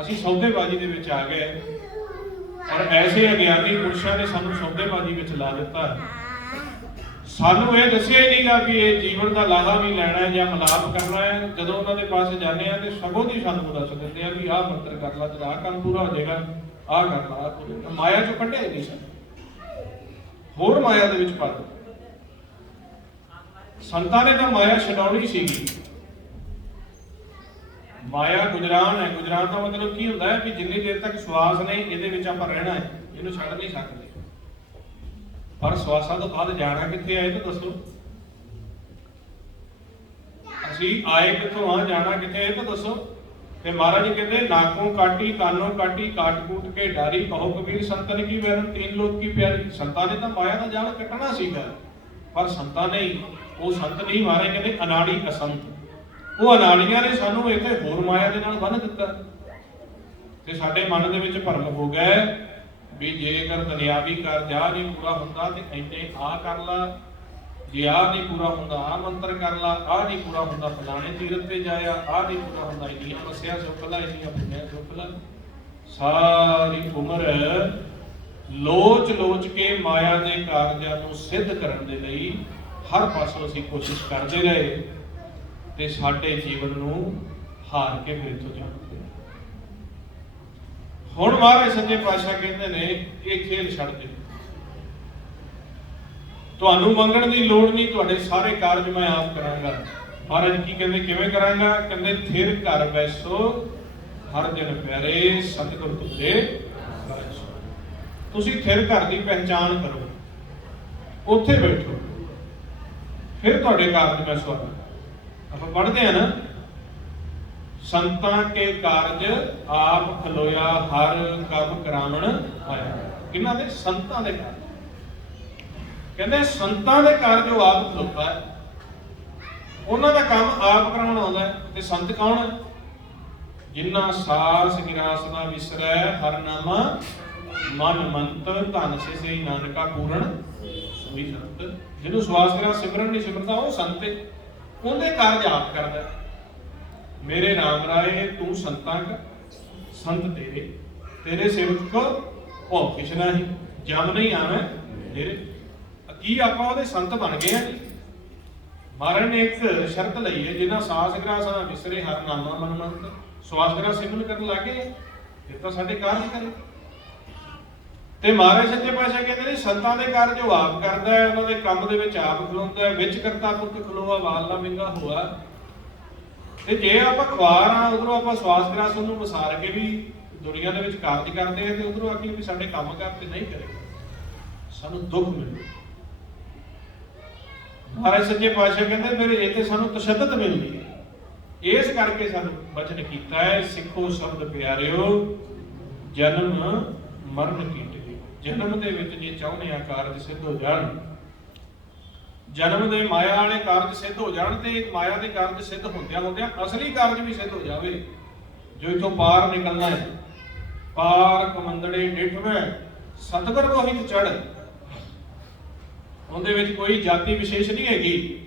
ਅਸੀਂ ਸੌਦੇਬਾਜ਼ੀ ਦੇ ਵਿੱਚ ਆ ਗਏ, ਔਰ ਐਸੇ ਅਗਿਆਨੀ ਪੁਰਸ਼ਾਂ ਨੇ ਸਾਨੂੰ ਸੌਦੇਬਾਜ਼ੀ ਵਿੱਚ ਲਾ ਦਿੱਤਾ ਹੈ। ਸਾਨੂੰ ਇਹ ਦੱਸਿਆ ਹੀ ਨਹੀਂਗਾ ਵੀ ਇਹ ਜੀਵਨ ਦਾ ਲਾਹਾ ਵੀ ਲੈਣਾ ਹੈ ਜਾਂ ਮਲਾਪ ਕਰਨਾ ਹੈ। ਜਦੋਂ ਉਹਨਾਂ ਦੇ ਪਾਸੇ ਜਾਂਦੇ ਆ ਤੇ ਸਗੋਂ ਦੀ ਸਾਨੂੰ ਦੱਸ ਦਿੰਦੇ ਆ ਵੀ ਆਹ ਮੰਤਰ ਕਰ ਲਾ ਤੇ ਆਹ ਕੰਮ ਪੂਰਾ ਹੋ ਜਾਏਗਾ, ਆਹ ਕਰ ਲਾ। ਮਾਇਆ ਚੋਂ ਕੱਢਿਆ ਨਹੀਂ ਸਾਨੂੰ, ਹੋਰ ਮਾਇਆ ਦੇ ਵਿੱਚ ਪਾ ਦਿੱਤਾ। ਸੰਤਾਂ ਨੇ ਤਾਂ ਮਾਇਆ ਛਡਾਉਣੀ ਸੀਗੀ। ਮਾਇਆ ਗੁਜਰਾਨ ਹੈ। ਗੁਜਰਾਨ ਦਾ ਮਤਲਬ ਕੀ ਹੁੰਦਾ ਹੈ ਵੀ ਜਿੰਨੀ ਦੇਰ ਤੱਕ ਸਵਾਸ ਨੇ ਇਹਦੇ ਵਿੱਚ ਆਪਾਂ ਰਹਿਣਾ ਹੈ, ਇਹਨੂੰ ਛੱਡ ਨਹੀਂ ਸਕਦੇ। ਪਰ ਸਵਾਸਾਂ ਤੋਂ ਬਾਅਦ ਜਾਣਾ ਕਿੱਥੇ ਆਏ ਤਾਂ ਦੱਸੋ। ਅਸੀਂ ਆਏ ਕਿੱਥੋਂ ਆ, ਜਾਣਾ ਕਿੱਥੇ ਆਏ ਤਾਂ ਦੱਸੋ। ਤੇ ਮਹਾਰਾਜ ਜੀ ਕਹਿੰਦੇ ਨਾਕੋਂ ਕਾਟੀ ਕਾਨੋਂ ਕਾਟੀ ਕਾਟ ਕੂਟ ਕੇ ਡਾਰੀ, ਕਹੋ ਕਬੀਰ ਸੰਤਨ ਕੀ ਵੈਰਨ तीन लोक की प्यारी। ਸੰਤਾਂ ਨੇ ਤਾਂ ਮਾਇਆ ਦਾ ਜਾਲ ਕੱਟਣਾ ਸੀਗਾ, ਪਰ ਸੰਤਾਂ ਨੇ ਉਹ ਸੰਤ ਨਹੀਂ, ਮਹਾਰਾਜ ਕਹਿੰਦੇ ਅਨਾੜੀ ਅਸੰਤ। ਉਹ ਅਨਾੜੀਆਂ ਨੇ ਸਾਨੂੰ ਇੱਥੇ ਹੋਰ ਮਾਇਆ ਦੇ ਨਾਲ ਬੰਨ੍ਹ ਦਿੱਤਾ। ਤੇ ਸਾਡੇ ਮਨ ਦੇ ਵਿੱਚ ਭਰਮ ਹੋ ਗਿਆ ਵੀ ਜੇਕਰ ਦੁਨਿਆਵੀ ਕਾਰਜ ਆਹ ਨਹੀਂ ਪੂਰਾ ਹੁੰਦਾ ਤੇ ਇੰਨੇ ਆਹ ਕਰ ਲਾ, ਜੇ ਆਹ ਨਹੀਂ ਪੂਰਾ ਹੁੰਦਾ ਆਹ ਮੰਤਰ ਕਰ ਲਾ, ਆਹ ਨਹੀਂ ਪੂਰਾ ਹੁੰਦਾ ਫਲਾਣੇ ਤੀਰਥ ਤੇ ਜਾਇਆ, ਆਹ ਨਹੀਂ ਪੂਰਾ ਹੁੰਦਾ ਇੰਨੀਆਂ ਮੱਸਿਆ ਸੁੱਖ ਲਾ, ਇੰਨੀਆਂ ਪੁੰਨਿਆ ਸੁੱਖ ਲਾ। ਸਾਰੀ ਉਮਰ ਲੋਚ ਲੋਚ ਕੇ ਮਾਇਆ ਦੇ ਕਾਰਜਾਂ ਨੂੰ ਸਿੱਧ ਕਰਨ ਦੇ ਲਈ ਹਰ ਪਾਸੋਂ ਅਸੀਂ ਕੋਸ਼ਿਸ਼ ਕਰਦੇ ਰਹੇ ਤੇ ਸਾਡੇ ਜੀਵਨ ਨੂੰ ਹਾਰ ਕੇ ਫਿਰ ਤੋਂ ਜਾਣਦੇ। ਹੁਣ ਮਹਾਰਾਜ ਸੱਚੇ ਪਾਤਸ਼ਾਹ ਕਹਿੰਦੇ ਨੇ ਇਹ ਖੇਲ ਛੱਡ ਦੇ, ਤੁਹਾਨੂੰ ਮੰਗਣ ਦੀ ਲੋੜ ਨਹੀਂ, ਤੁਹਾਡੇ ਸਾਰੇ ਕਾਰਜ ਮੈਂ ਆਪ ਕਰਾਂਗਾ। ਮਹਾਰਾਜ ਕੀ ਕਹਿੰਦੇ, ਕਿਵੇਂ ਕਰਾਂਗਾ? ਕਹਿੰਦੇ ਥਿਰ ਘਰ ਬੈਸੋ ਹਰ ਜਨ ਪਿਆਰੇ ਸਤਿਗੁਰ ਤੁਝੇ ਬੈਸੋ। ਤੁਸੀਂ ਥਿਰ ਘਰ ਦੀ ਪਹਿਚਾਣ ਕਰੋ, ਉੱਥੇ ਬੈਠੋ, ਫਿਰ ਤੁਹਾਡੇ ਕਾਰਜ ਮੈਂ ਸਵਾਰਾਂ। ਆਪਾਂ ਪੜ੍ਹਦੇ ਆ ਨਾ, ਸੰਤਾਂ ਕੇ ਕਾਰਜ ਆਪ ਖਲੋਇਆ ਹਰ ਕਬ ਕਰਾਵਣ ਆਇਆ। ਕਿਹਨਾਂ ਦੇ? ਸੰਤਾਂ ਦੇ ਕਾਰਜ। ਕਹਿੰਦੇ ਸੰਤਾਂ ਦੇ ਕਾਰਜ ਉਹ ਆਪ ਖਲੋਤਾ ਹੈ, ਉਹਨਾਂ ਦਾ ਕੰਮ ਆਪ ਕਰਾਉਣ ਆਉਂਦਾ ਹੈ। ਤੇ ਸੰਤ ਕੌਣ ਹੈ? ਜਿਨ੍ਹਾਂ ਸਾਸ ਗਿਰਾਸ ਨਾ ਵਿਸਰੈ ਹਰ ਨਾਮਾ ਮਨ ਮੰਤ ਧਨ ਸੇ ਨਾਨਕਾ ਪੂਰਨ ਸੋਈ ਸੰਤ। ਜਿਹਨੂੰ ਸਵਾਸ ਗਿਰਾਸ ਸਿਮਰਨ ਨਹੀਂ ਸਿਮਰਦਾ ਉਹ ਸੰਤ ਹੈ, ਉਹਦੇ ਕਾਰਜ ਆਪ ਕਰਦਾ। ਮੇਰੇ ਰਾਮ ਰਾਏ ਤੂੰ ਸੰਤਾਂ ਕਾ ਸੰਤ ਤੇਰੇ, ਤੇਰੇ ਸੇਵਕ ਕੋ ਭਉ ਕਿਛ ਨਾਹੀ, ਜਮ ਨਹੀਂ ਆਵੇਂ ਫਿਰ ਕੀ ਆਪਾਂ ਉਹਦੇ ਸੰਤ ਬਣ ਗਏ ਆ ਜੀ। ਮਹਾਰਾਜ ਨੇ ਇੱਕ ਸ਼ਰਤ ਲਈ ਹੈ, ਜਿਹਨਾਂ ਸਾਸ ਗ੍ਰਾਸ ਨਾ ਵਿਸਰੇ ਹਰ ਨਾਮਾ ਮਨ ਮੰਤ, ਸਵਾਸ ਗ੍ਰਾਸ ਸਿਮਰਨ ਕਰਨ ਲੱਗੇ ਫਿਰ ਤਾਂ ਸਾਡੇ ਕਾਰਜ ਕਰੇ। ਤੇ ਮਹਾਰਾਜ ਸੱਚੇ ਪਾਤਸ਼ਾਹ ਕਹਿੰਦੇ ਨੇ ਸੰਤਾਂ ਦੇ ਕਾਰਜ ਜੋ ਆਪ ਕਰਦਾ ਹੈ, ਉਹਨਾਂ ਦੇ ਕੰਮ ਦੇ ਵਿੱਚ ਆਪ ਖਲੋਂਦਾ ਹੈ, ਵਿੱਚ ਕਰਤਾ ਪੁਰਖ ਖਲੋਆ ਵਾਲ ਨਾ ਵਿੰਗਾ ਹੋਆ। ਤੇ ਜੇ ਆਪਾਂ ਖੁਆਰ ਆ, ਉਧਰੋਂ ਆਪਾਂ ਸਵਾਸ ਗ੍ਰਾਸ ਉਹਨੂੰ ਵਸਾਰ ਕੇ ਵੀ ਦੁਨੀਆ ਦੇ ਵਿੱਚ ਕਾਰਜ ਕਰਦੇ ਆ, ਤੇ ਉਧਰੋਂ ਆਖੀ ਵੀ ਸਾਡੇ ਕੰਮ ਕਾਰ ਤੇ ਨਹੀਂ ਕਰੇਗਾ, ਸਾਨੂੰ ਦੁੱਖ ਮਿਲੂ। ਮਹਾਰਾਜ ਸੱਚੇ ਪਾਤਸ਼ਾਹ ਕਹਿੰਦੇ ਫਿਰ ਇੱਥੇ ਸਾਨੂੰ ਤਸ਼ੱਦਦ ਮਿਲਦੀ ਹੈ। ਇਸ ਕਰਕੇ ਸਾਨੂੰ ਬਚਨ ਕੀਤਾ ਹੈ, ਸਿੱਖੋ ਸ਼ਬਦ ਪਿਆਰਿਓ ਜਨਮ ਮਰਨ ਕੀਟਿਓ। ਜਨਮ ਦੇ ਵਿੱਚ ਜੇ ਚਾਹੁੰਦੇ ਆ ਕਾਰਜ ਸਿੱਧ ਹੋ ਜਾਣ, ਜਨਮ ਦੇ ਮਾਇਆ ਵਾਲੇ ਕਾਰਜ ਸਿੱਧ ਹੋ ਜਾਣ, ਤੇ ਮਾਇਆ ਦੇ ਕਾਰਜ ਸਿੱਧ ਹੁੰਦਿਆਂ ਹੁੰਦਿਆਂ ਅਸਲੀ ਕਾਰਜ ਵੀ ਸਿੱਧ ਹੋ ਜਾਵੇ, ਜੋ ਇਥੋਂ ਪਾਰ ਨਿਕਲਣਾ ਹੈ। ਪਾਰ ਕਮੰਦੜੇ ਡਿਠਵੇਂ ਸਤਿਗੁਰ ਮੋਹਿਤ ਚੜ। ਉਹਦੇ ਵਿੱਚ ਕੋਈ ਜਾਤੀ ਵਿਸ਼ੇਸ਼ ਨਹੀਂ ਹੈਗੀ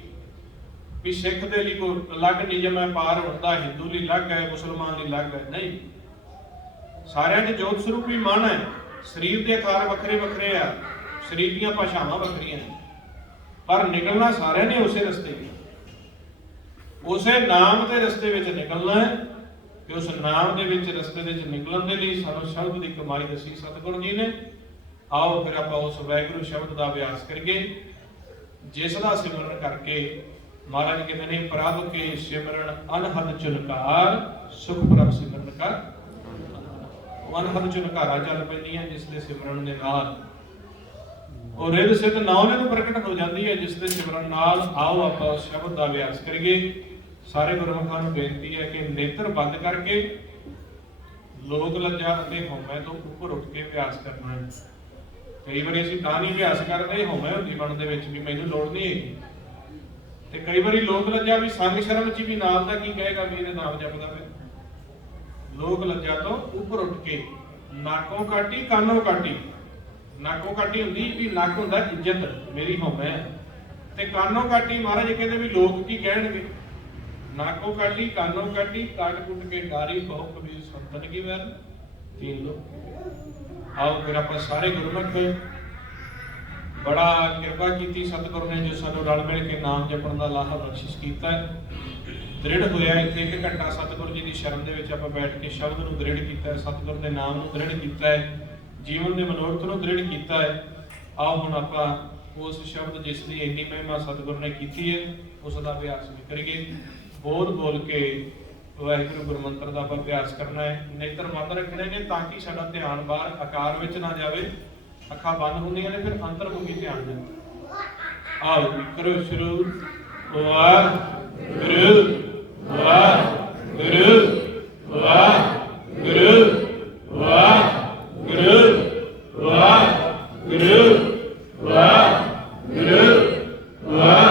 ਵੀ ਸਿੱਖ ਦੇ ਲਈ ਕੋਈ ਅਲੱਗ ਨਿਯਮ ਹੈ, ਪਾਰ ਹੁੰਦਾ ਹਿੰਦੂ ਲਈ ਅਲੱਗ ਹੈ, ਮੁਸਲਮਾਨ ਲਈ ਅਲੱਗ ਹੈ, ਨਹੀਂ। ਸਾਰਿਆਂ ਦੇ ਜੋਤ ਸਰੂਪੀ ਮਨ ਹੈ। ਸਰੀਰ ਦੇ ਆਕਾਰ ਵੱਖਰੇ ਵੱਖਰੇ ਆ, ਸਰੀਰ ਦੀਆਂ ਭਾਸ਼ਾਵਾਂ ਵੱਖਰੀਆਂ ਨੇ, ਪਰ ਨਿਕਲਣਾ ਸਾਰਿਆਂ ਨੇ ਉਸੇ ਰਸਤੇ ਵਿੱਚ, ਉਸੇ ਨਾਮ ਦੇ ਰਸਤੇ ਵਿੱਚ ਨਿਕਲਣਾ ਹੈ। ਕਿ ਉਸ ਨਾਮ ਦੇ ਵਿੱਚ ਰਸਤੇ ਦੇ ਵਿੱਚ ਨਿਕਲਣ ਦੇ ਲਈ ਸਾਨੂੰ ਸ਼ਬਦ ਦੀ ਕਮਾਈ ਦੱਸੀ ਸਤਿਗੁਰੂ ਜੀ ਨੇ। ਆਓ ਫਿਰ ਆਪਾਂ ਉਸ ਵਾਹਿਗੁਰੂ ਸ਼ਬਦ ਦਾ ਅਭਿਆਸ ਕਰੀਏ, ਜਿਸ ਦਾ ਸਿਮਰਨ ਕਰਕੇ ਮਹਾਰਾਜ ਕਹਿੰਦੇ ਨੇ ਪ੍ਰਭ ਕੇ ਸਿਮਰਨ ਅਨਹਦ ਚੁਨਕਾਰ ਸੁਖ ਪ੍ਰਭ ਸਿਮਰਨ ਕਰ। ਅਨਹਦ ਚੁਨਕਾਰਾਂ ਚੱਲ ਪੈਂਦੀਆਂ ਜਿਸ ਦੇ ਸਿਮਰਨ ਦੇ ਨਾਲ, ਉਹ ਰਿੱਧ ਸਿੱਧ ਨਾਉ ਨੂੰ ਪ੍ਰਗਟ ਹੋ ਜਾਂਦੀ ਹੈ ਜਿਸ ਦੇ ਸਿਮਰਨ ਨਾਲ। ਆਓ ਆਪਾਂ ਉਸ ਸ਼ਬਦ ਦਾ ਅਭਿਆਸ ਕਰੀਏ। ਸਾਰੇ ਗੁਰਮੁਖਾਂ ਨੂੰ ਬੇਨਤੀ ਹੈ ਕਿ ਨੇਤਰ ਬੰਦ ਕਰਕੇ ਲੋਕ ਲੱਜਾ ਅਤੇ ਹਉਮੈ ਤੋਂ ਉੱਪਰ ਉੱਠ ਕੇ ਅਭਿਆਸ ਕਰਨਾ ਹੈ। ਕਈ ਵਾਰੀ ਅਸੀਂ ਤਾਂ ਨਹੀਂ ਅਭਿਆਸ ਕਰਦੇ, ਹਉਮੈ ਹੁੰਦੀ ਮਨ ਦੇ ਵਿੱਚ ਵੀ ਮੈਨੂੰ ਲੋੜ ਨਹੀਂ ਹੈਗੀ, ਤੇ ਕਈ ਵਾਰੀ ਲੋਕ ਲੱਜਾ ਵੀ ਸੰਗ ਸ਼ਰਮ ਚ ਵੀ ਨਾਲ ਦਾ ਕੀ ਕਹੇਗਾ ਵੀ ਇਹਦੇ ਨਾਮ ਜਪਦਾ ਪਿਆ। ਲੋਕ ਲੱਜਾ ਤੋਂ ਉੱਪਰ ਉੱਠ ਕੇ ਨਾਕੋਂ ਕਾਟੀ ਕਾਨੋਂ ਕਾਟੀ। ਨਾਕੋਂ ਕਾਟੀ ਹੁੰਦੀ ਵੀ ਨੱਕ ਹੁੰਦਾ ਇੱਜ਼ਤ ਮੇਰੀ ਹਉਮੈ, ਤੇ ਕਾਨੋਂ ਕਾਟੀ ਮਹਾਰਾਜ ਕਹਿੰਦੇ ਵੀ ਲੋਕ ਕੀ ਕਹਿਣਗੇ। ਨਾਕੋਂ ਕਾਟੀ ਕਾਨੋਂ ਕਾਟੀ ਕਾਟ ਕੁੱਟ ਕੇ ਡਾਰੀ ਬਹੁ ਕਬੀਰ ਸੰਤਨ ਕੀ ਵੈਲ ਤੀਨ ਲੋ। ਆਓ ਫਿਰ ਆਪਾਂ ਸਾਰੇ ਗੁਰਮੁਖ, ਬੜਾ ਕਿਰਪਾ ਕੀਤੀ ਸਤਿਗੁਰੂ ਨੇ ਜੋ ਸਾਨੂੰ ਰਲ ਮਿਲ ਕੇ ਨਾਮ ਜਪਣ ਦਾ ਲਾਹਾ ਬਖਸ਼ਿਸ਼ ਕੀਤਾ ਹੈ। ਦ੍ਰਿੜ ਹੋਇਆ ਇੱਥੇ 1 ਘੰਟਾ ਸਤਿਗੁਰੂ ਜੀ ਦੀ ਸ਼ਰਨ ਦੇ ਵਿੱਚ ਆਪਾਂ ਬੈਠ ਕੇ ਸ਼ਬਦ ਨੂੰ ਦ੍ਰਿੜ ਕੀਤਾ ਹੈ, ਸਤਿਗੁਰੂ ਦੇ ਨਾਮ ਨੂੰ ਦ੍ਰਿੜ ਕੀਤਾ ਹੈ, ਜੀਵਨ ਦੇ ਮਨੋਰਥ ਨੂੰ ਦ੍ਰਿੜ ਕੀਤਾ ਹੈ। ਆਓ ਹੁਣ ਆਪਾਂ ਉਸ ਸ਼ਬਦ ਜਿਸ ਦੀ ਇੰਨੀ ਮਹਿਮਾ ਸਤਿਗੁਰੂ ਨੇ ਕੀਤੀ ਹੈ ਉਸ ਦਾ ਅਭਿਆਸ ਵੀ ਕਰੀਏ। ਬੋਲ ਕੇ ਵਾਹਿਗੁਰੂ ਗੁਰਮੰਤਰ ਦਾ ਆਪਾਂ ਅਭਿਆਸ ਕਰਨਾ ਹੈ। ਨੇਤਰ ਬੰਦ ਰੱਖਣੇ ਨੇ ਤਾਂ ਕਿ ਸਾਡਾ ਧਿਆਨ ਬਾਹਰ ਆਕਾਰ ਵਿੱਚ ਨਾ ਜਾਵੇ। ਅੱਖਾਂ ਬੰਦ ਹੁੰਦੀਆਂ ਨੇ ਫਿਰ ਅੰਤਰਮੁਖੀ ਧਿਆਨ ਜਾਂਦਾ। ਆਓ ਕਰੋ ਸ਼ੁਰੂ। ਵਾਹਿਗੁਰੂ ਵਾਹਿਗੁਰੂ ਵਾਹਿਗੁਰੂ ਵਾਹਿਗੁਰੂ ਵਾਹਿਗੁਰੂ ਵਾਹਿਗੁਰੂ ਵਾਹ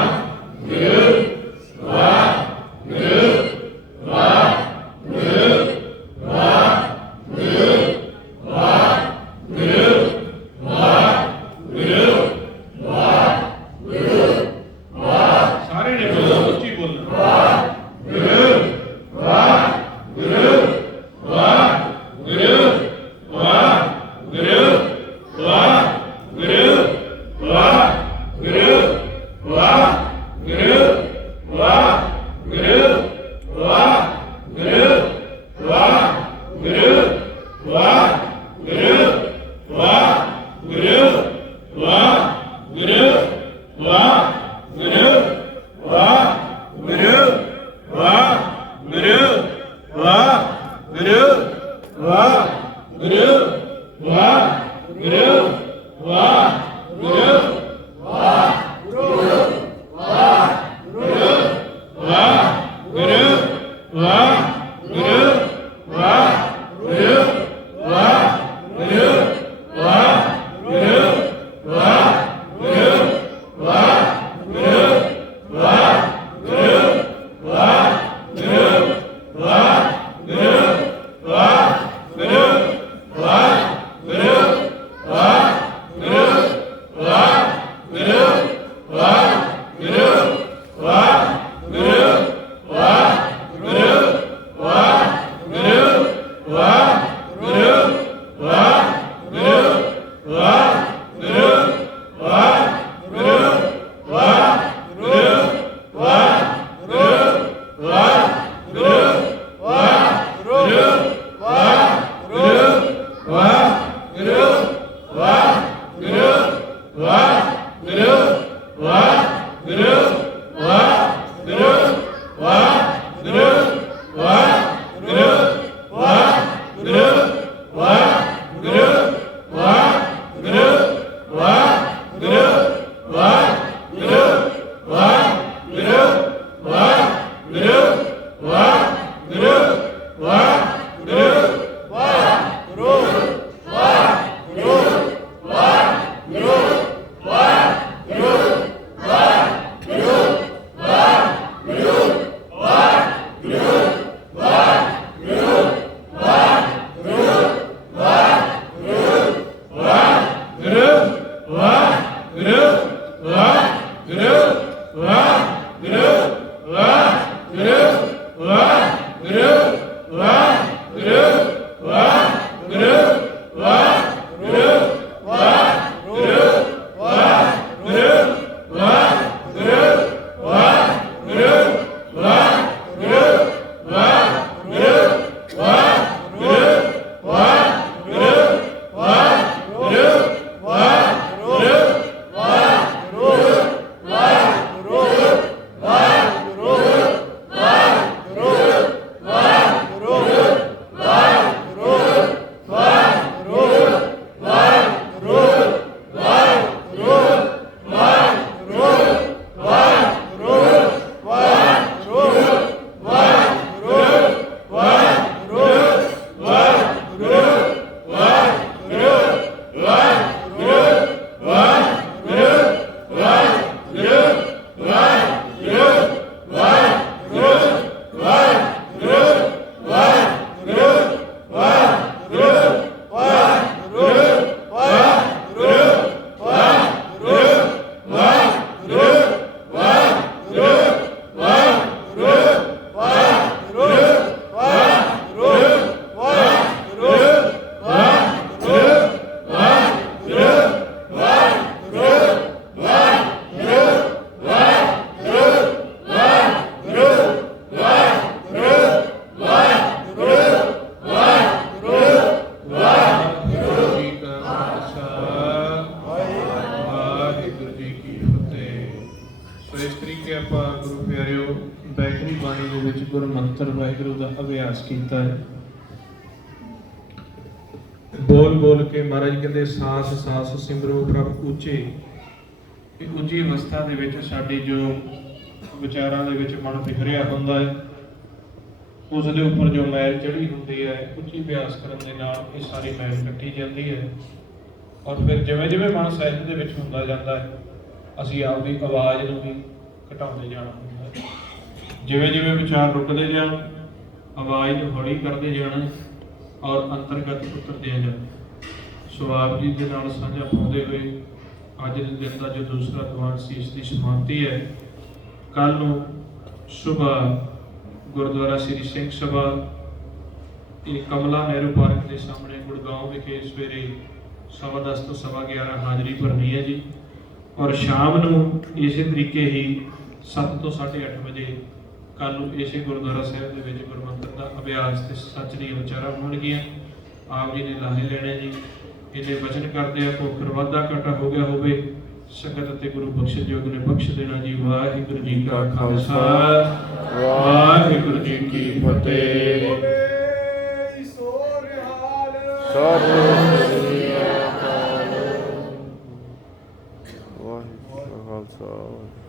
ਵਾਹਿਗੁਰੂ ਵਾਹਿਗੁਰੂ ਵਾਹਿਗੁਰੂ ਵਾਹਿਗੁਰੂ ਵਾਹਿਗੁਰੂ ਵਾਹਿਗੁਰੂ ਵਾਹਿਗੁਰੂ ਵਾਹਿਗੁਰੂ ਦਾ ਅਭਿਆਸ ਕੀਤਾ ਹੈ। ਬੋਲ ਬੋਲ ਕੇ ਮਹਾਰਾਜ ਕਹਿੰਦੇ ਸਾਸ ਸਾਸ ਸਿਮਰੋ ਪ੍ਰਭ ਉੱਚੇ। ਇਹ ਉੱਚੀ ਅਵਸਥਾ ਦੇ ਵਿੱਚ ਸਾਡੀ ਜੋ ਵਿਚਾਰਾਂ ਦੇ ਵਿੱਚ ਮਨ ਵਿਖਰਿਆ ਹੁੰਦਾ ਹੈ, ਉਸ ਦੇ ਉੱਪਰ ਜੋ ਮੈਲ ਚੜੀ ਹੁੰਦੀ ਹੈ, ਉੱਚੀ ਅਭਿਆਸ ਕਰਨ ਦੇ ਨਾਲ ਇਹ ਸਾਰੀ ਮੈਲ ਕੱਟੀ ਜਾਂਦੀ ਹੈ। ਔਰ ਫਿਰ ਜਿਵੇਂ ਜਿਵੇਂ ਮਨ ਸਹਿਜ ਦੇ ਵਿੱਚ ਹੁੰਦਾ ਜਾਂਦਾ ਹੈ, ਅਸੀਂ ਆਪਦੀ ਆਵਾਜ਼ ਨੂੰ ਵੀ ਘਟਾਉਂਦੇ ਜਾਣਾ ਹੁੰਦਾ ਹੈ। ਜਿਵੇਂ ਜਿਵੇਂ ਵਿਚਾਰ ਰੁਕਦੇ ਜਾਣ, ਆਵਾਜ਼ ਨੂੰ ਹੌਲੀ ਕਰਦੇ ਜਾਣਾ ਔਰ ਅੰਤਰਗਤ ਉਤਰਦੇ ਜਾਣਾ। ਸੋ ਆਪ ਜੀ ਦੇ ਨਾਲ ਸਾਂਝਾ ਪਾਉਂਦੇ ਹੋਏ ਅੱਜ ਦੇ ਦਿਨ ਦਾ ਜੋ ਦੂਸਰਾ ਦੀਵਾਨ ਸੀ, ਇਸ ਦੀ ਸਮਾਪਤੀ ਹੈ। ਕੱਲ ਨੂੰ ਸੁਬਾਹ ਗੁਰਦੁਆਰਾ ਸ੍ਰੀ ਸਿੰਘ ਸਭਾ ਇਹ ਕਮਲਾ ਨਹਿਰੂ ਪਾਰਕ ਦੇ ਸਾਹਮਣੇ ਗੁੜਗਾਉਂ ਵਿਖੇ ਸਵੇਰੇ 10:15 ਤੋਂ 11:15 ਹਾਜ਼ਰੀ ਭਰਨੀ ਹੈ ਜੀ। ਔਰ ਸ਼ਾਮ ਨੂੰ ਇਸੇ ਤਰੀਕੇ ਹੀ 7 ਤੋਂ 8:30 ਵਜੇ ਕੱਲ ਨੂੰ ਇਸੇ ਗੁਰਦੁਆਰਾ ਸਾਹਿਬ ਦੇ ਵਿੱਚ ਗੁਰਮੰਤਰ ਦਾ ਅਭਿਆਸ ਤੇ ਸੱਚ ਦੀਆਂ ਵਿਚਾਰਾਂ ਹੋਣਗੀਆਂ। ਆਪ ਜੀ ਨੇ ਲਾਹੇ ਲੈਣੇ ਜੀ। ਇਹਦੇ ਵਚਨ ਕਰਦੇ ਆ ਭੁੱਖਰ ਵਾਧਾ ਘਾਟਾ ਹੋ ਗਿਆ ਹੋਵੇ, ਸੰਗਤ ਅਤੇ ਗੁਰੂ ਬਖਸ਼ਣ ਯੋਗ ਨੇ ਬਖਸ਼ ਦੇਣਾ ਜੀ। ਵਾਹਿਗੁਰੂ ਜੀ ਕਾ ਖਾਲਸਾ, ਵਾਹਿਗੁਰੂ ਜੀ ਕੀ ਫਤਿਹ।